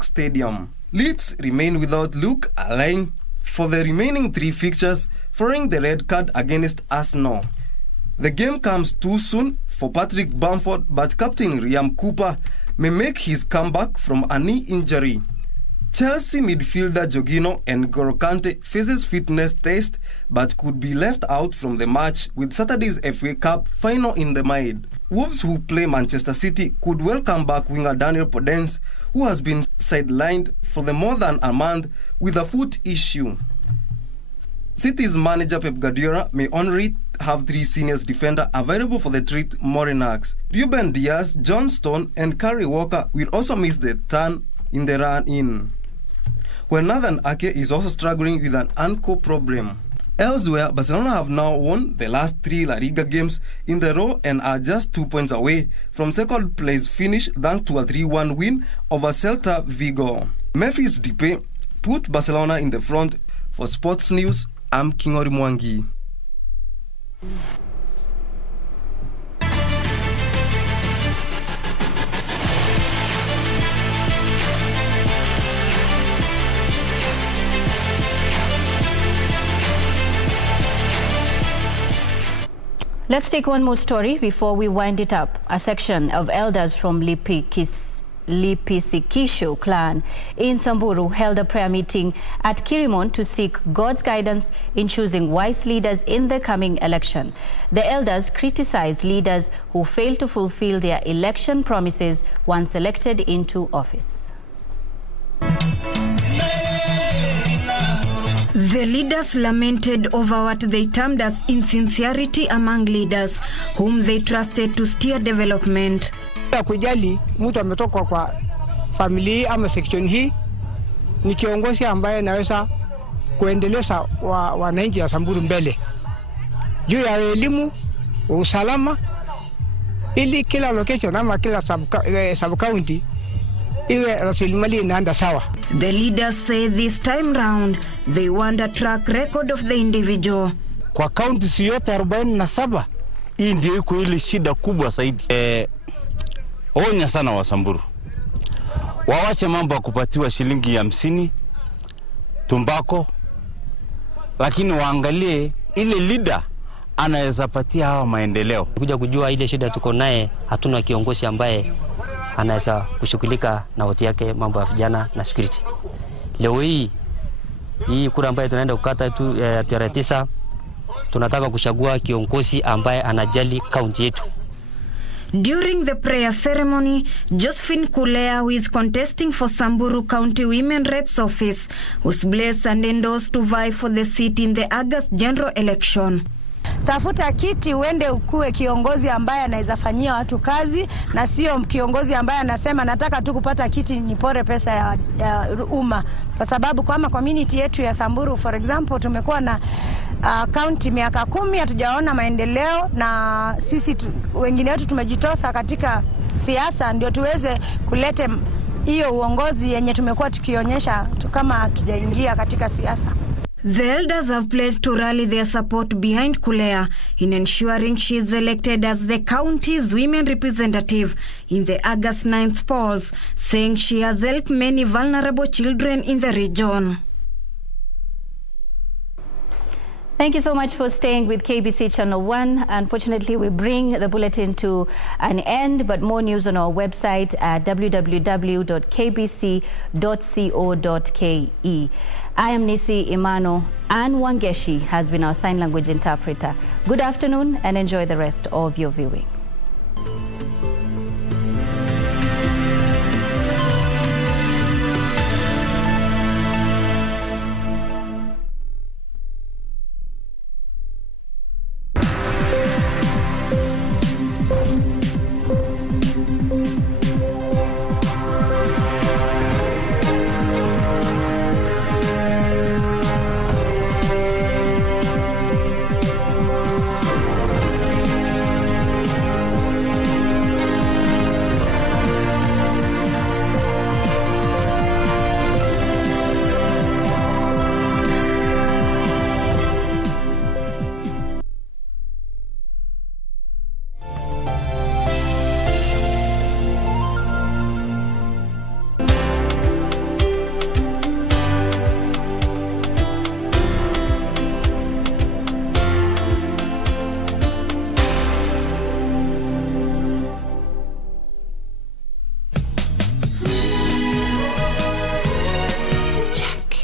Stadium. Leeds remain without Luke Alain for the remaining 3 fixtures following the red card against Arsenal. The game comes too soon for Patrick Bamford, but captain Liam Cooper may make his comeback from a knee injury. Chelsea midfielder Jorginho and N'Golo Kante faces fitness test but could be left out from the match with Saturday's FA Cup final in the mind. Wolves, who play Manchester City, could welcome back winger Daniel Podence, who has been sidelined for more than a month with a foot issue. City's manager Pep Guardiola may only have 3 seniors defender available for the treat Morinaks. Ruben Diaz, John Stone and Kyle Walker will also miss the turn in the run-in, where Nathan Ake is also struggling with an ankle problem. Elsewhere, Barcelona have now won the last 3 La Liga games in the row and are just 2 points away from second place finish thanks to a 3-1 win over Celta Vigo. Memphis Depay put Barcelona in the front. For Sports News, I'm Kingori Mwangi. Let's take one more story before we wind it up. A section of elders from Lipisikisho clan in Samburu held a prayer meeting at Kirimon to seek God's guidance in choosing wise leaders in the coming election. The elders criticized leaders who failed to fulfill their election promises once elected into office. The leaders lamented over what they termed as insincerity among leaders whom they trusted to steer development. Kujali mtu ametoka kwa familia ama section hii ni kiongozi ambaye anaweza kuendeleza wananchi wa Samburu mbele juu ya elimu, usalama, ili kila location ama kila sub county iwe rasilimali inaenda sawa. The leaders say this time round they want a track record of the individual. Kwa county yote 47 hii ndio iko ile shida kubwa zaidi. Onya sana wa Samburu. Waache mambo ya kupatiwa shilingi 50 tumbako, lakini waangalie ile leader anaweza patia hawa maendeleo. Kuja kujua ile shida tuko naye, hatuna kiongozi ambaye anaweza kushughulika na watu yake mambo ya vijana na security. Leo hii kura ambayo tunaenda kukata tu tarehe 9, tunataka kuchagua kiongozi ambaye anajali kaunti yetu. During the prayer ceremony, Josephine Kulea, who is contesting for Samburu County Women Reps Office, was blessed and endorsed to vie for the seat in the August general election. Tafuta kiti uende ukue kiongozi ambaye anaweza fanyia watu kazi na sio kiongozi ambaye anasema nataka tu kupata kiti nipore pesa ya umma. Kwa sababu kama community yetu ya Samburu for example tumekuwa na county miaka 10 hatujaona maendeleo, na sisi wengine wetu tumejitosa katika siasa ndio tuweze kulete hiyo uongozi yenye tumekuwa tukionyesha kama hatujaingia katika siasa. The elders have pledged to rally their support behind Kulea in ensuring she is elected as the county's women representative in the August 9th polls, saying she has helped many vulnerable children in the region. Thank you so much for staying with KBC Channel 1. Unfortunately, we bring the bulletin to an end, but more news on our website at www.kbc.co.ke. I am Nissy, Imano, and Wangeshi has been our sign language interpreter. Good afternoon and enjoy the rest of your viewing.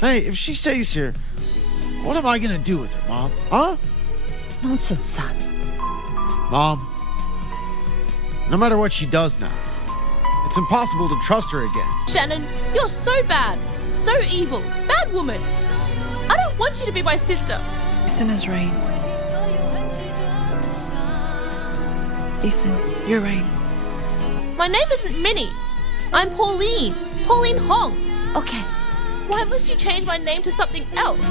Hey, if she stays here, what am I gonna do with her, Mom? Huh? Nonsense, son. Mom, no matter what she does now, it's impossible to trust her again. Shannon, you're so bad. So evil. Bad woman. I don't want you to be my sister. Ethan is rain. Ethan, you're rain. My name isn't Minnie. I'm Pauline. Pauline Hong. Okay. Why must you change my name to something else?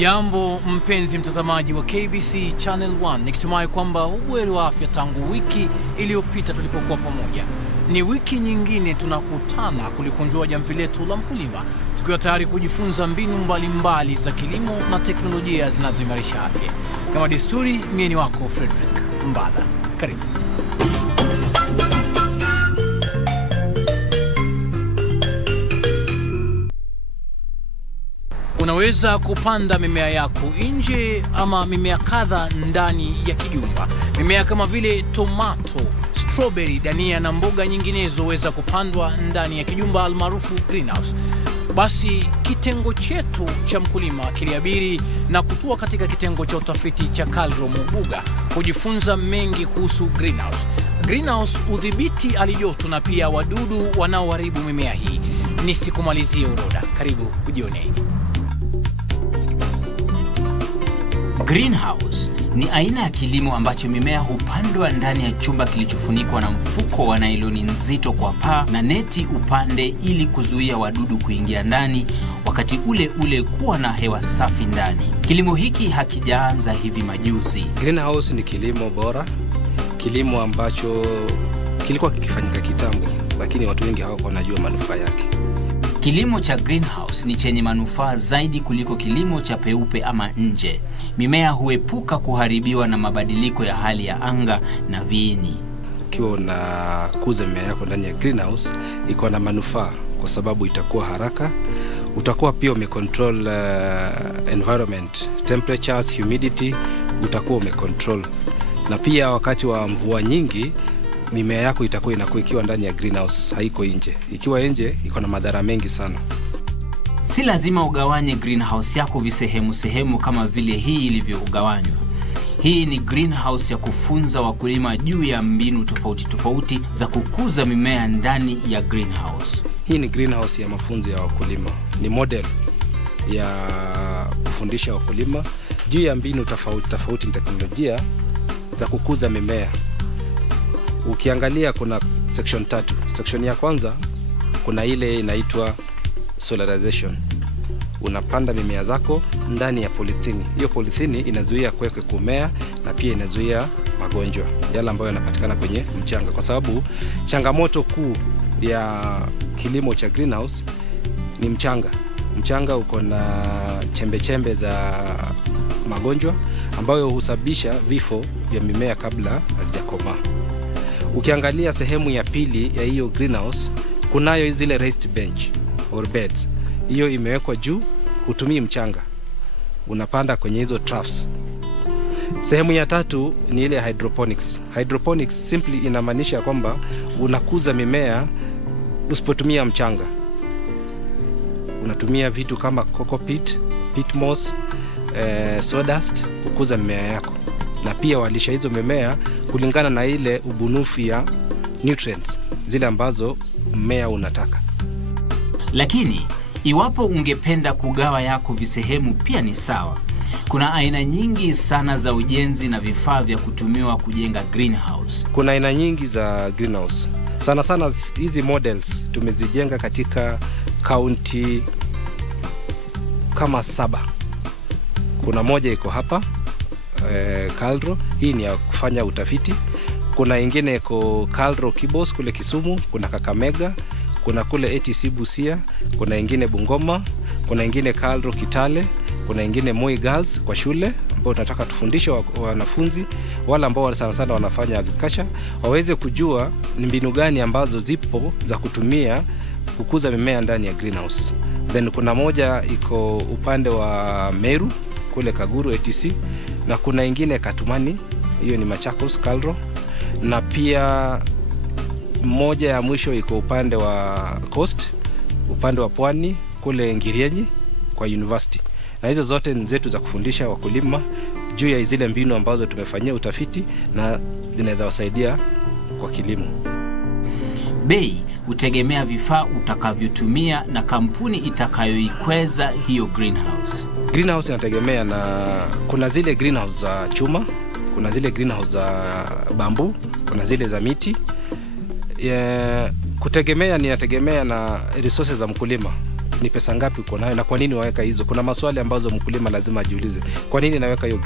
Hujambo mpenzi mtazamaji wa KBC Channel 1, nikitumai kwamba ubuheri wa afya tangu wiki iliyopita tulipokuwa pamoja. Ni wiki nyingine tunakutana kulikunjua jamvi letu la mkulima, tukiwa tayari kujifunza mbinu mbalimbali za kilimo na teknolojia zinazoimarisha afya. Kama desturi, mimi ni wako Frederick Mbala. Karibu. Unaweza kupanda mimea yako nje ama mimea kadha ndani ya kijumba. Mimea kama vile tomato, strawberry, dania na mboga nyinginezo weza kupandwa ndani ya kijumba almaarufu greenhouse. Basi kitengo chetu cha mkulima kiliabiri na kutua katika kitengo cha utafiti cha Kalro Mubuga kujifunza mengi kuhusu greenhouse. Greenhouse udhibiti alijoto na pia wadudu wanaoharibu mimea hii. Nisikumalizie uroda. Karibu ujione. Greenhouse ni aina ya kilimo ambacho mimea hupandwa ndani ya chumba kilichofunikwa na mfuko wa nailoni nzito kwa paa na neti upande ili kuzuia wadudu kuingia ndani, wakati ule ule kuwa na hewa safi ndani. Kilimo hiki hakijaanza hivi majuzi. Greenhouse ni kilimo bora, kilimo ambacho kilikuwa kikifanyika kitambo, lakini watu wengi hawakuwa wanajua manufaa yake. Kilimo cha greenhouse ni chenye manufaa zaidi kuliko kilimo cha peupe ama nje. Mimea huepuka kuharibiwa na mabadiliko ya hali ya anga na viini. Ukiwa unakuza mimea yako ndani ya greenhouse, iko na manufaa kwa sababu itakuwa haraka. Utakuwa pia umecontrol environment, temperatures, humidity, utakuwa umecontrol. Na pia wakati wa mvua nyingi, mimea yako itakuwa inakuwa ndani ya greenhouse, haiko nje. Ikiwa nje, iko na madhara mengi sana. Si lazima ugawanye greenhouse yako visehemu kama vile hii ilivyogawanywa. Hii ni greenhouse ya kufunza wakulima juu ya mbinu tofauti za kukuza mimea ndani ya greenhouse. Hii ni greenhouse ya mafunzo ya wakulima. Ni model ya kufundisha wakulima juu ya mbinu tofauti teknolojia za kukuza mimea. Ukiangalia kuna section 3. Section ya kwanza kuna ile inaitwa solarization. Unapanda mimea zako ndani ya polithini. Hiyo polithini inazuia kweke kumea na pia inazuia magonjwa yale ambayo yanapatikana kwenye mchanga, kwa sababu changamoto kuu ya kilimo cha greenhouse ni mchanga. Mchanga uko na chembe za magonjwa ambayo husababisha vifo vya mimea kabla hazijakomaa. Ukiangalia sehemu ya pili ya hiyo greenhouse, kunayo zile raised bench or beds. Hiyo imewekwa juu, hutumii mchanga. Unapanda kwenye hizo troughs. Sehemu ya tatu ni ile hydroponics. Hydroponics simply inamaanisha kwamba unakuza mimea usipotumia mchanga. Unatumia vitu kama cocopeat, peat moss, sawdust kukuza mimea yako. Na pia walisha hizo mimea kulingana na ile ubunufu ya nutrients zile ambazo mmea unataka. Lakini iwapo ungependa kugawa yako visehemu pia ni sawa. Kuna aina nyingi sana za ujenzi na vifaa vya kutumiwa kujenga greenhouse. Kuna aina nyingi za greenhouse. Sana hizi models tumezijenga katika county kama 7. Kuna moja iko hapa Kalro, hii ni ya kufanya utafiti. Kuna ingine iko Kalro Kibos kule Kisumu, kuna Kakamega, kuna kule ATC Busia, kuna ingine Bungoma, kuna ingine Kalro Kitale, kuna ingine Moi Girls kwa shule ambao tunataka tufundishe wanafunzi wala ambao sana wanafanya agriculture waweze kujua ni mbinu gani ambazo zipo za kutumia kukuza mimea ndani ya greenhouse. Then kuna moja iko upande wa Meru kule Kaguru ATC, na kuna ingine Katumani, hiyo ni Machakos Kalro, na pia moja ya mwisho iko upande wa Coast, upande wa Pwani kule Ngirienyi kwa university. Na hizo zote ni zetu za kufundisha wakulima juu ya zile mbinu ambazo tumefanyia utafiti na zinaweza wasaidia kwa kilimo. Bei hutegemea vifaa utakavyotumia na kampuni itakayoikweza hiyo greenhouse. Greenhouse inategemea na kuna zile greenhouse za chuma, kuna zile greenhouse za bambu, kuna zile za miti. Kutegemea inategemea na resources za mkulima. ni pesa ngapi uko nayo na kwa nini waweka hizo. Kuna maswali ambazo mkulima lazima ajiulize. Kwa nini naweka hiyo